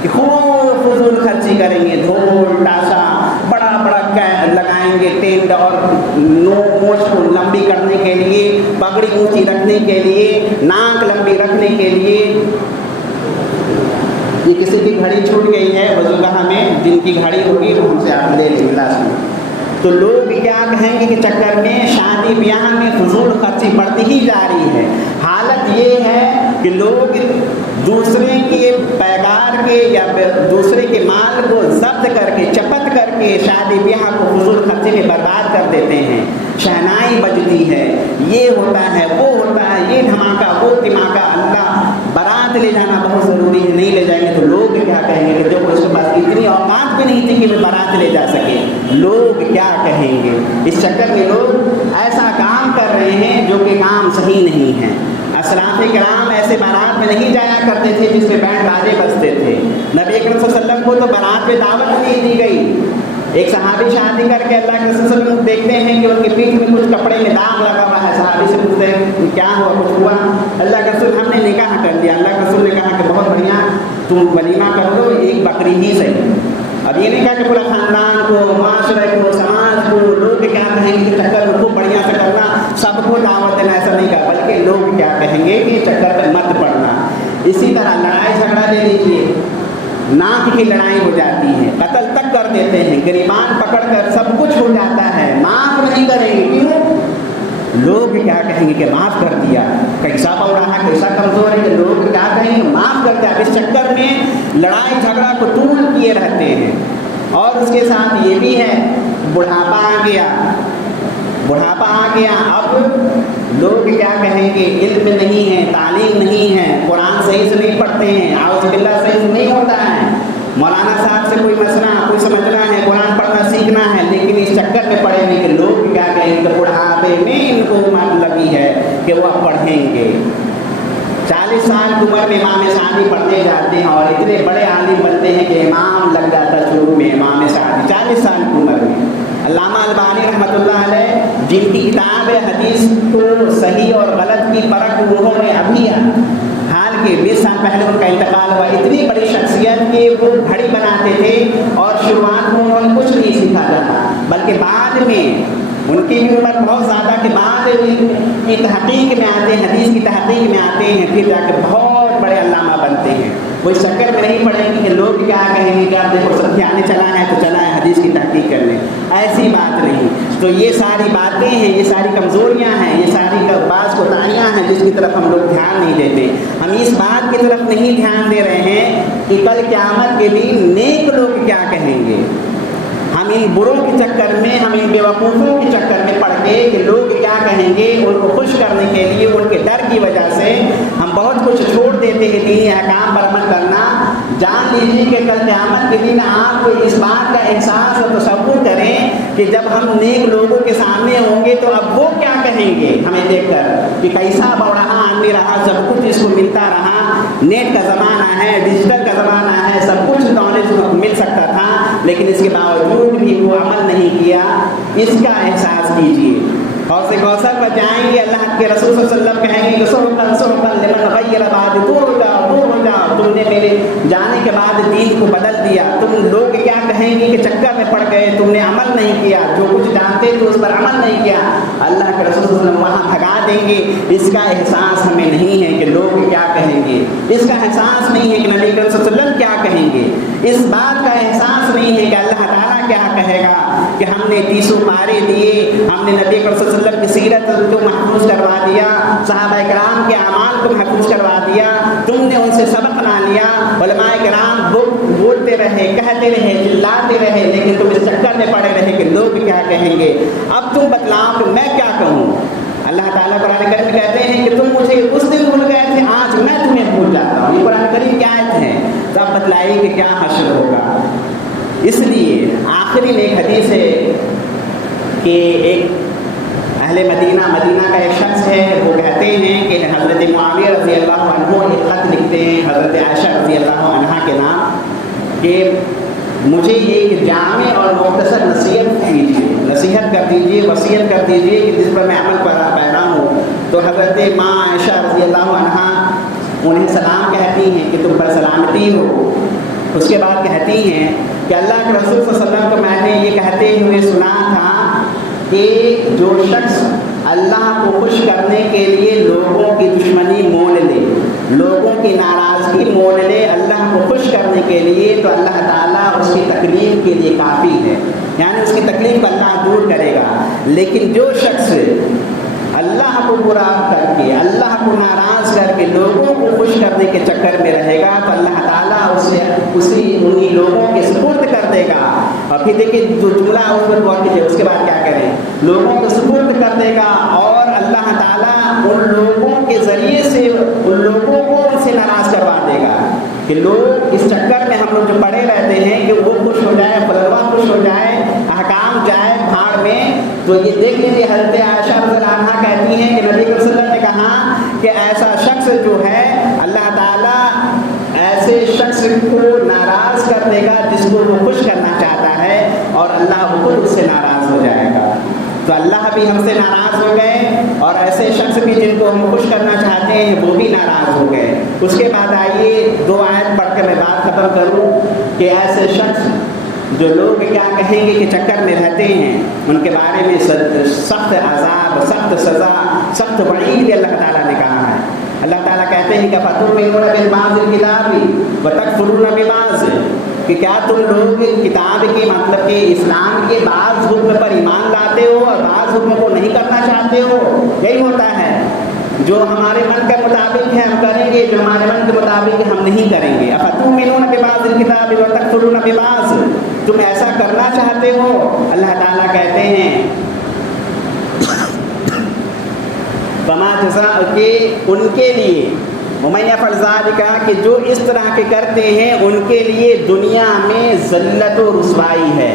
कि खूब फजूल खर्ची करेंगे, ढोल ताशा बड़ा बड़ा लगाएंगे, टेंट और मोछ को लंबी करने के लिए, पगड़ी ऊंची रखने के लिए, नाक लंबी रखने के लिए। ये किसी की घड़ी छूट गई है वज़ूगाह में, जिनकी घड़ी होगी वो हमसे आप ले लेंगे लास्ट में। तो लोग क्या कहेंगे कि चक्कर में शादी ब्याह में फजूल खर्ची बढ़ती ही जा रही है। हालत ये है कि लोग दूसरे के पैगार के या दूसरे के माल को जब्त करके चपत करके शादी ब्याह को फजूल खर्ची में बर्बाद कर देते हैं। शहनाई बजती है, ये होता है, वो होता है, ये धमाका वो धमाका। अल्लाह बारात ले जाना बहुत ज़रूरी है, नहीं ले जाएंगे तो लोग क्या कहेंगे कि जो उसके पास इतनी औकात भी नहीं थी कि मैं बारात ले जा सके, लोग क्या कहेंगे। इस चक्कर में लोग ऐसा काम कर रहे हैं जो कि काम सही नहीं है। असलाफ़े किराम ऐसे बारात में नहीं जाया करते थे जिसमें बैंड बाजे बजते थे। नबी अकरम सल्लल्लाहु अलैहि वसल्लम को तो बारात में दावत नहीं दी गई। एक सहाबी शादी करके अल्लाह के रसूल सल्लल्लाहु अलैहि वसल्लम देखते हैं कि उनके पीठ में कुछ कपड़े में दाग लगा हुआ है। सहाबी से पूछते हैं क्या हुआ, कुछ हुआ? अल्लाह के रसूल हमने निकाह कर दिया। अल्लाह के रसूल ने कहा कि बहुत बढ़िया, तुम वलीमा कर लो, एक बकरी ही सही। अब ये नहीं कहा कि पूरा खानदान को, माशरे को, समाज को, लोग क्या कहेंगे कि चक्कर में खूब बढ़िया से करना, सबको दावत देना, ऐसा नहीं कहा, बल्कि लोग क्या कहेंगे कि चक्कर में मत पड़ना। इसी तरह लड़ाई झगड़ा ले लीजिए, नाक की लड़ाई हो जाती है, कत्ल तक कर देते हैं, गिरबान पकड़ कर सब कुछ हो जाता है, माफ़ नहीं करेंगे। क्यों? लोग क्या कहेंगे कि माफ़ कर दिया, कैसा पौड़ा, कैसा कमज़ोर है, कि लोग क्या कहेंगे माफ़ कर दिया। इस चक्कर में लड़ाई झगड़ा को तूल किए रहते हैं। और उसके साथ ये भी है, बुढ़ापा आ गया, बुढ़ापा आ गया, अब लोग क्या कहेंगे, इल्म नहीं है, तालीम नहीं है, कुरान सही से नहीं पढ़ते हैं, आउज़ बिल्लाह सही से नहीं होता है, मौलाना साहब से कोई मसला कोई समझना है, कुरान पढ़ना सीखना है, लेकिन इस चक्कर में पड़े नहीं कि लोग क्या कहेंगे, बुढ़ापे में इनको उम्र लगी है कि वो अब पढ़ेंगे। 40 साल की उम्र में इमाम शादी पढ़ने जाते हैं और इतने बड़े आलिम बनते हैं कि इमाम लग जाता है शुरू में इमाम शादी 40 साल की उम्र में। अल्लामा अलबानी रहमतुल्लाह अलैह, जिनकी किताब है हदीस को सही और गलत की परख, उन्होंने अभी हाल के 20 साल पहले उनका इंतकाल हुआ। इतनी बड़ी शख्सियत कि वो घड़ी बनाते थे और शुरुआत में उन्होंने कुछ नहीं सीखा था, बल्कि बाद में उनकी भी उम्र बहुत ज़्यादा के बाद की तहक़ीक़ में आते हैं, हदीस की तहक़ीक़ में आते हैं, फिर जाकर बहुत बड़े अल्लामा बनते हैं। कोई चक्कर में नहीं पड़ेंगे कि लोग क्या कहेंगे कि आप देखो सब आने चला है तो चला है हदीस की तहक़ीक़ करने, ऐसी बात नहीं। तो ये सारी बातें हैं, ये सारी कमज़ोरियाँ हैं, ये सारी बाज़ कोताहियाँ हैं जिसकी तरफ हम लोग ध्यान नहीं देते। हम इस बात की तरफ नहीं ध्यान दे रहे हैं कि कल क़यामत के दिन नेक लोग क्या कहेंगे। हम इन बुरों के चक्कर में, हम इन बेवकूफ़ों के चक्कर में पड़ गए कि लोग क्या कहेंगे, उनको खुश करने के लिए, उनके डर की वजह से हम बहुत कुछ छोड़ देते हैं दीनी अहकाम पर अमल करना। जान लीजिए कि कल क़यामत के दिन आप इस बात का एहसास और तसव्वुर करें कि जब हम नेक लोगों के सामने होंगे तो अब वो क्या कहेंगे हमें देखकर कि कैसा बौड़हा आदमी रहा, सब कुछ इसको मिलता रहा, नेट का ज़माना है, डिजिटल का ज़माना है, सब कुछ नॉलेज मिल सकता था, लेकिन इसके बावजूद भी वो अमल नहीं किया। इसका एहसास कीजिए। और से कौसर पर जाएंगे, अल्लाह के रसूल सल्लल्लाहु अलैहि वसल्लम कहेंगे कि सुहबतन लिमन गय्यर बाद, दूर हो जाओ, तुमने मेरे जाने के बाद दीन को बदल दिया। तुम लोग क्या कहेंगे कि चक्कर में पड़ गए, तुमने अमल नहीं किया, जो कुछ जानते थे उस पर अमल नहीं किया। अल्लाह के रसूल सल्लल्लाहु अलैहि वसल्लम वहाँ भगा देंगे। इसका एहसास हमें नहीं है कि लोग क्या कहेंगे, इसका एहसास नहीं है कि नबी सल्लल्लाहु अलैहि वसल्लम क्या कहेंगे, इस बात का एहसास नहीं है कि अल्लाह ताला क्या कहेगा कि हमने 30 पारे दिए, हमने नबी सल्लल्लाहु अलैहि वसल्लम की सीरत को महफूज करवा दिया, सहाबाए किराम के अमाल को महफूज करवा दिया, तुमने उनसे सबक ना लिया, उलमाए किराम बोलते रहे, कहते रहे, चिल्लाते रहे, लेकिन तुम इस चक्कर में पड़े रहे कि लोग क्या कहेंगे। अब तुम बतलाओ कि मैं क्या कहूँ। अल्लाह ताला कुरान करीम में कहते हैं कि तुम मुझे उस दिन भूल गए थे, आज मैं तुम्हें भूल जाता हूँ। ये कुरान करीम की आयत है। तो अब बतलाइए कि क्या हश्र होगा। इसलिए आखिरी में एक हदीस है कि एक अहले मदीना का एक शख्स है, वो कहते हैं कि हज़रत मुआविया रज़ी अल्लाह अन्हु एक ख़त लिखते हैं हज़रत आयशा रज़ी अल्लाह अन्हा के नाम कि मुझे एक जामे और मुख्तसर नसीहत कर दीजिए, वसीयत कर दीजिए कि जिस पर मैं अमल पैरा हूँ। तो हज़रत माँ आयशा रज़ी अल्लाह अन्हा उन्हें सलाम कहती हैं कि तुम पर सलामती हो। اس کے بعد کہتی ہیں کہ اللہ کے رسول صلی اللہ علیہ وسلم کو میں نے یہ کہتے ہوئے سنا تھا کہ جو شخص اللہ کو خوش کرنے کے لیے لوگوں کی دشمنی مول لے، لوگوں کی ناراضگی مول لے اللہ کو خوش کرنے کے لیے، تو اللہ تعالیٰ اس کی تکلیف کے لیے کافی ہے، یعنی اس کی تکلیف اللہ دور کرے گا۔ لیکن جو شخص اللہ کو برا کر کے، اللہ کو ناراض کر کے لوگوں کو خوش کرنے کے چکر میں رہے گا تو اللہ تعالیٰ اسے انہی لوگوں کے سپرد کر دے گا۔ اور پھر دیکھیے جو جملہ اس پر غور کیجیے، اس کے بعد کیا کریں، لوگوں کو سپرد کر دے گا اور اللہ تعالیٰ ان لوگوں کے ذریعے سے ان لوگوں کو ان سے ناراض کروا دے گا کہ لوگ اس چکر میں ہم لوگ جو پڑے رہتے ہیں کہ وہ خوش ہو جائے، فلانوا خوش ہو جائے، احکام جائے بھاڑ میں۔ تو یہ دیکھ لیجیے حضرت عائشہ رضی اللہ عنہا کہتی ہیں کہ نبی صلی اللہ علیہ وسلم نے کہا کہ ایسا شخص جو ہے اللہ تعالیٰ ایسے شخص کو ناراض کر دے گا جس کو وہ خوش کرنا چاہتا ہے، اور اللہ خود اس سے ناراض ہو جائے گا۔ تو اللہ بھی ہم سے ناراض ہو گئے اور ایسے شخص بھی جن کو ہم خوش کرنا چاہتے ہیں وہ بھی ناراض ہو گئے۔ اس کے بعد آئیے 2 آیت پڑھ کے میں بات ختم کروں کہ ایسے شخص جو لوگ کیا کہیں گے کہ چکر میں رہتے ہیں، ان کے بارے میں سخت عذاب، سخت سزا، سخت وعید اللہ تعالیٰ نے کہا ہے۔ اللہ تعالیٰ کہتے ہیں کہ فَتُؤْمِنُونَ بِبَعْضِ الْكِتَابِ وَتَكْفُرُونَ بِبَعْضٍ، کہ کیا تم لوگ کتاب کے مطلب کہ اسلام کے بعض حکم پر ایمان لاتے ہو اور بعض حکم کو نہیں کرنا چاہتے ہو؟ یہی ہوتا ہے، جو ہمارے من کے مطابق ہے ہم کریں گے، جو ہمارے من کے مطابق ہے ہم نہیں کریں گے۔ اَفَتُؤْمِنُونَ بِبَعْضِ الْكِتَابِ وَتَكْفُرُونَ بِبَعْضٍ، تم ایسا کرنا چاہتے ہو؟ اللہ تعالیٰ کہتے ہیں فما جزاء، کہ ان کے لیے وَمَن يَفْعَلْ ذَلِكَ، کہ جو اس طرح کے کرتے ہیں ان کے لیے دنیا میں ذلت و رسوائی ہے۔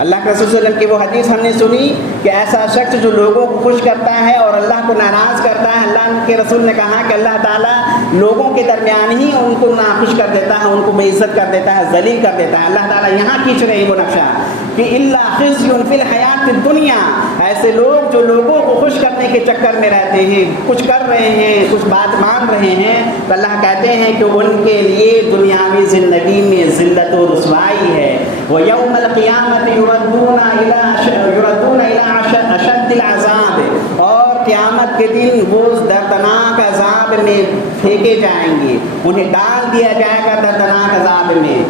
اللہ کے رسول صلی اللہ علیہ وسلم کی وہ حدیث ہم نے سنی کہ ایسا شخص جو لوگوں کو خوش کرتا ہے اور اللہ کو ناراض کرتا ہے، اللہ کے رسول نے کہا کہ اللہ تعالیٰ لوگوں کے درمیان ہی ان کو ناخوش کر دیتا ہے، ان کو بے عزت کر دیتا ہے، ذلیل کر دیتا ہے۔ اللہ تعالیٰ یہاں کھینچ رہے ہیں وہ نقشہ کہ اِلَّا خِزْيٌ فِي الْحَيَاةِ الدُّنْيَا، ایسے لوگ جو لوگوں کو خوش کرنے کے چکر میں رہتے ہیں، کچھ کر رہے ہیں، کچھ بات مان رہے ہیں، تو اللہ کہتے ہیں کہ ان کے لیے دنیاوی زندگی میں ذلت و رسوائی ہے۔ وَيَوْمَ الْقِيَامَةِ يُرَدُّونَ إِلَىٰ أَشَدِّ الْعَذَابِ، اور قیامت کے دن وہ دردناک عذاب میں پھینکے جائیں گے، انہیں ڈال دیا جائے گا دردناک عذاب میں۔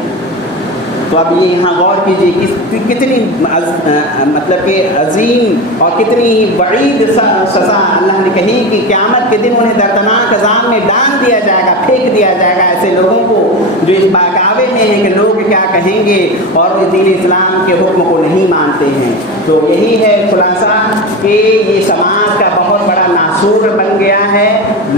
تو اب یہ یہاں غور کیجیے کتنی مطلب کہ عظیم اور کتنی وعید سزا اللہ نے کہی کہ قیامت کے دن انہیں دردناک عذاب میں ڈال دیا جائے گا، پھینک دیا جائے گا ایسے لوگوں کو جو اس بہکاوے میں ہیں کہ لوگ کیا کہیں گے اور وہ دین اسلام کے حکم کو نہیں مانتے ہیں۔ تو یہی ہے خلاصہ کہ یہ سماج کا بہت بڑا ناسور بن گیا ہے،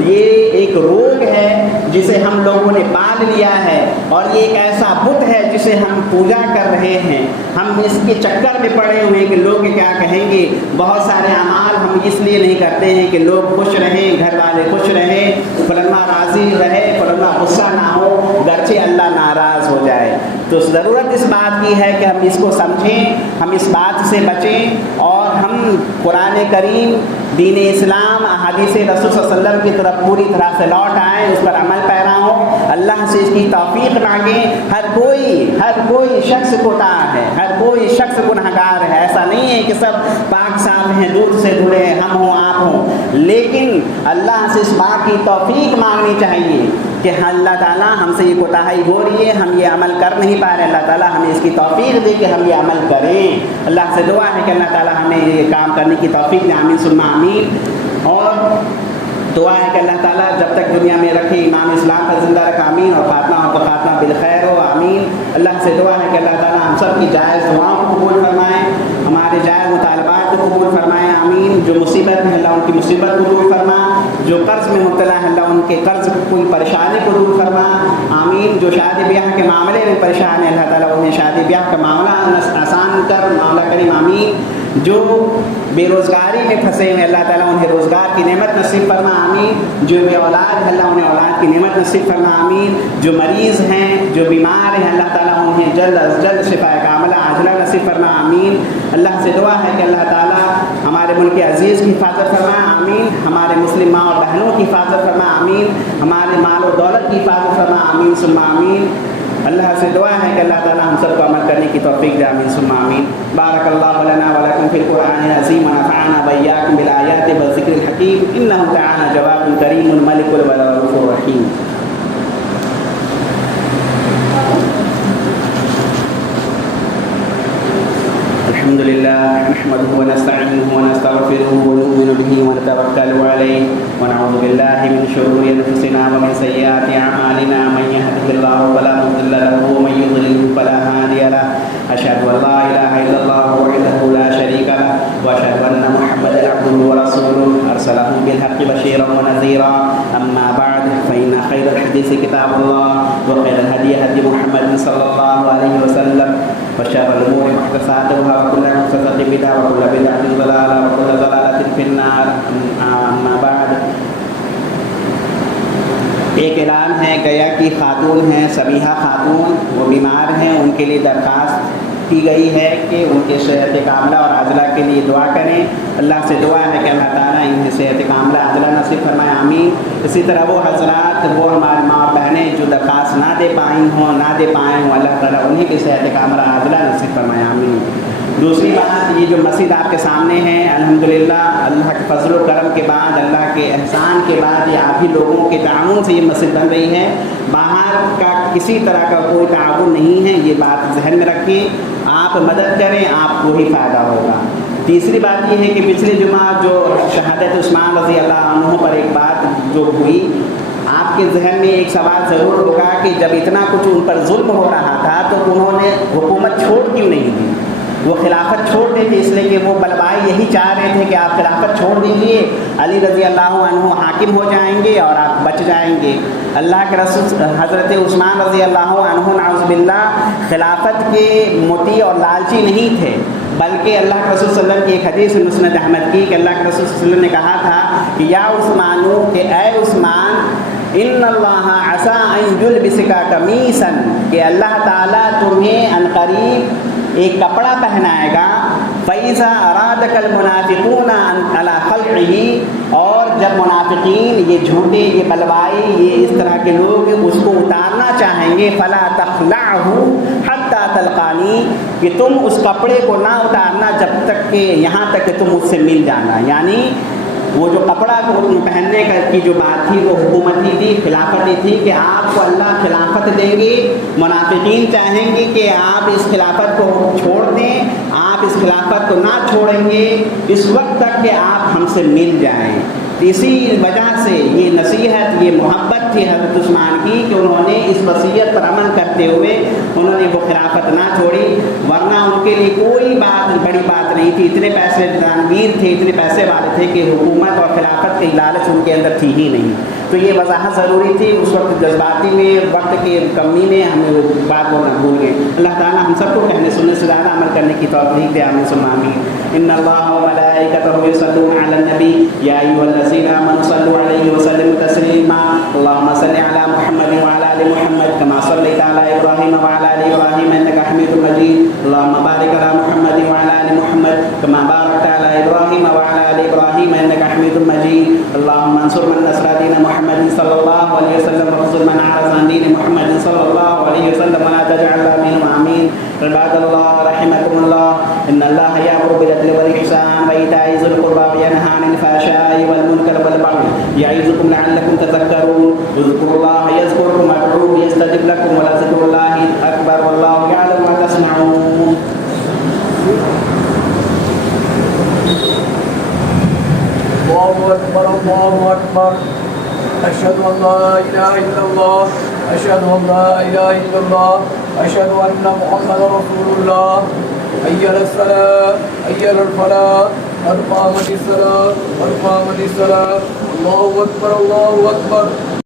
یہ ایک روگ ہے جسے ہم لوگوں نے پال لیا ہے، اور یہ ایک ایسا بت ہے جسے ہم پوجا کر رہے ہیں۔ ہم اس کے چکر میں پڑے ہوئے کہ لوگ کیا کہیں گے۔ بہت سارے اعمال ہم اس لیے نہیں کرتے ہیں کہ لوگ خوش رہیں، گھر والے خوش رہیں، فلانا راضی رہے، فلانا غصہ نہ ہو، گرچہ اللہ ناراض ہو جائے۔ تو ضرورت اس بات کی ہے کہ ہم اس کو سمجھیں، ہم اس بات سے بچیں، اور ہم قرآن کریم، دین اسلام، احادیث رسول صلی اللہ علیہ وسلم کی طرف پوری طرح سے لوٹ آئیں، اس پر عمل پیرا ہوں، اللہ سے اس کی توفیق مانگیں۔ ہر کوئی شخص کوتاہ ہے، ہر کوئی شخص گنہگار ہے، ایسا نہیں ہے کہ سب پاک صاف ہیں، دودھ سے دھلے ہیں، ہم ہوں آپ ہوں، لیکن اللہ سے اس بات کی توفیق مانگنی چاہیے کہ اللہ تعالیٰ ہم سے یہ کوتاہی ہو رہی ہے، ہم یہ عمل کر نہیں پا رہے، اللہ تعالیٰ ہمیں اس کی توفیق دے کہ ہم یہ عمل کریں۔ اللہ سے دعا ہے کہ اللہ تعالیٰ ہمیں یہ کام کرنے کی توفیق دے، آمین ثم آمین۔ اور دعا ہے کہ اللہ تعالیٰ جب تک دنیا میں رکھے امام اسلام کا زندہ رکھا، آمین، اور خاتمہ ہو تو خاتمہ بالخیر ہو، آمین۔ اللہ سے دعا ہے کہ اللہ تعالیٰ ہم سب کی جائز دعاؤں کو قبول فرمائیں، ہمارے جائز مطالبات کو قبول فرمائیں، آمین۔ جو مصیبت میں اللہ ان کی مصیبت کو دور فرما، جو قرض میں مبتلا ہے اللہ ان کے قرض کوئی پریشانی کو دور فرما، آمین۔ جو شادی بیاہ کے معاملے میں پریشان ہے اللہ تعالیٰ انہیں شادی بیاہ کا معاملہ آسان کر، معاملہ کریم، آمین۔ جو بے روزگاری میں پھنسے ہیں اللہ تعالیٰ انہیں روزگار کی نعمت نصیب فرما، آمین۔ جو بے اولاد ہے اللہ انہیں اولاد کی نعمت نصیب فرما، آمین۔ جو مریض ہیں، جو بیمار ہیں اللہ تعالیٰ انہیں جلد از جلد شفا کاملہ عاجلہ نصیب فرما، آمین۔ اللہ سے دعا ہے کہ اللہ تعالیٰ ہمارے ملک عزیز کی حفاظت فرما، آمین۔ ہمارے مسلم ماں اور بہنوں کی حفاظت فرما، آمین۔ ہمارے مال و دولت کی حفاظت فرما، آمین ثم آمین۔ अल्लाह से दुआ है कि अल्लाह ताला हम सबको अमल करने की तौफीक दे, आमीन सुम्मा आमीन। बारकल्लाहु लना व लकुम फिल कुरानिल अज़ीम व नफ़अना व इय्याकुम बिल आयाति व ज़िक्रिल हकीम इन्नहु तआला जवादुन करीमुन मलिकुल व रऊफ़ुर रहीम। अल्हम्दुलिल्लाह नहमदुहु व नस्तईनुहु व नस्तगफिरुहु व नु'मिनु बिही व नतवक्कलु अलैहि व नऊज़ु बिल्लाहि मिन शुरूरि अनफुसिना व मिन सय्यिआति अअमालिना मन यहदिहिल्लाहु फला मुदिल्ल लहु व मन युद्लिल फला हादिय लहु अशहदु अन ला इलाहा इल्लल्लाह वहदहु ला शरीका लहु व अशहदु अन्ना मुहम्मदन अब्दुहु व रसूलुहु अरसलहु बिल हक़्क़ि बशीरन व नज़ीरा अम्मा बअद फ़इन्न खैरल हदीस किताबुल्लाह व खैरल हदी हदी मुहम्मदिन सल्लल्लाहु अलैहि वसल्लम व शर्रल उमूरि मुहदसातुहा व कुल्लु मुहदसतिन बिदअह व कुल्लु बिदअतिन ज़लाला व कुल्लु ज़लालतिन फिन्नार अम्मा बअद। एक ऐलान है, गया की खातून हैं सबीहा खातून, वो बीमार हैं, उनके लिए दरख्वास्त की गई है कि उनके सेहत कामला और आजला के लिए दुआ करें। अल्लाह से दुआ है कि अल्लाह ताला इन्हें सेहत कामला आजला नसीब फरमाए, आमीन। इसी तरह वो हजरात, वो हमारे माँ बहनें जो दरख्वास्त ना दे पाई हों, ना दे पाए हों, अल्लाह ताला उन्हीं की सेहत कामला आजला नसीब फरमाए, आमीन। दूसरी बात, ये जो मस्जिद आपके सामने है, अल्हम्दुलिल्लाह अल्लाह के फजल व करम के बाद, अल्लाह के एहसान के बाद, ये आप ही लोगों के ताउन से ये मस्जिद बन रही है। बाहर का किसी तरह का कोई ताउन नहीं है, ये बात जहन में रखिए। आप मदद करें, आपको ही फ़ायदा होगा। तीसरी बात ये है कि पिछले जुमा जो शहादत उस्मान रज़ी अल्लाह अन्हु पर एक बात जो हुई, आपके जहन में एक सवाल ज़रूर होगा कि जब इतना कुछ उन पर जुल्म हो रहा था तो उन्होंने हुकूमत छोड़ क्यों नहीं दी? वो खिलाफत छोड़ देते इसलिए कि वो बलवाई यही चाह रहे थे कि आप खिलाफत छोड़ दीजिए, अली रज़ी अल्लाह अन्हु हाकिम हो जाएंगे और आप बच जाएंगे। अल्लाह के रसूल हज़रत उस्मान रज़ी अल्लाह अन्हु नाउज़ुबिल्लाह खिलाफत के मोती और लालची नहीं थे, बल्कि अल्लाह के रसूल सल्लल्लाहु अलैहि वसल्लम की एक हदीस मुस्नद अहमद की कि अल्लाह के रसूल सल्लल्लाहु अलैहि वसल्लम ने कहा था कि या उस्मानु, कि ऐ उस्मान, इन्नल्लाह असा अन युल्बिसका कमीसन, कि अल्लाह ताला तुम्हें अनकरीब एक कपड़ा पहनाएगा। फ़ैज़ा अरादकल मुनाफ़िक़ून अला ख़ल्क़िही, और जब मुनाफ़िक़ीन, ये झूठे, ये बलवाई, ये इस तरह के लोग उसको उतारना चाहेंगे, फ़ला तख़लअहु हत्ता तलक़ानी, कि तुम उस कपड़े को ना उतारना जब तक कि यहाँ तक कि तुम मुझसे मिल जाना। यानी वो जो कपड़ा को पहनने की जो बात थी वो हुकूमती थी, खिलाफती थी कि आपको अल्लाह खिलाफत देंगे। मुनाफिकीन चाहेंगे कि आप इस खिलाफत को छोड़ दें, आप इस खिलाफत को ना छोड़ेंगे इस वक्त तक कि आप हमसे मिल जाएं। इसी वजह से ये नसीहत, ये मोहब्बत थी हज़रत उस्मान की कि उन्होंने इस वसीयत पर अमल करते हुए उन्होंने वो खिलाफत ना छोड़ी, वरना उनके लिए कोई बात बड़ी बात नहीं थी। इतने पैसे दानवीर थे, इतने पैसे वाले थे कि हुकूमत और खिलाफत की लालच उनके अंदर थी ही नहीं। तो ये वजाहत ज़रूरी थी। उस वक्त जज्बाती में, वक्त की कमी में हमें वो बात बोलना भूल गए। अल्लाह ताला हम सबको कहने सुनने से ज़्यादा अमल करने की तौफीक दे, आमीन सुम्मा आमीन। इन्नल्लाह व मलाइकतहु युसल्लूना अलन नबी या अय्युहल्लज़ीना आमनू सल्लू अलैहि व सल्लिमू तस्लीमा। अल्लाहुम्मा सल्लि अला मुहम्मद व अला आलि मुहम्मद कमा सल्लैता अला इब्राहीम व अला आलि इब्राहीम इन्नका हमीदुम मजीद। अल्लाहुम्मा बारिक अला मुहम्मद व अला आलि मुहम्मद कमा बारकता अला इब्राहीम व अला आलि इब्राहीम इन्नका हमीदुम मजीद। अल्लाहुम्मा अंसुर मन नसरा दीन मुहम्मद सल्लल्लाहु अलैहि वसल्लम व ख़ज़ुल मन आरज़ अन दीन मुहम्मद सल्लल्लाहु अलैहि वसल्लम व ला तजअल मिनहुम, आमीन। इबादल्लाह रहमकुमुल्लाह, इन्नल्लाह यअमुरु बिल अदलि वल इहसान व ईताइ ज़िल क़ुर्बा व यनहा अनिल फ़हशाइ वल मुनकर वल बग़य यइज़ुकुम लअल्लकुम तज़क्करून। उज़्कुरुल्लाह यज़्कुरुकुम वदऊहु यस्तजिब लकुम व लज़िक्रुल्लाहि अकबर वल्लाहु यअलमु मा तस्नऊन। अल्लाहु अकबर, अल्लाहु अकबर। अशहदु अन ला इलाहा इल्लल्लाह, अशहदु अन ला इलाहा इल्लल्लाह, अशहदु अन्ना मुहम्मदर रसूलुल्लाह। हय्य अलस सलाह, हय्य अलल फलाह, क़द क़ामतिस सलाह, क़द क़ामतिस सलाह। अल्लाहु अकबर, अल्लाहु अकबर।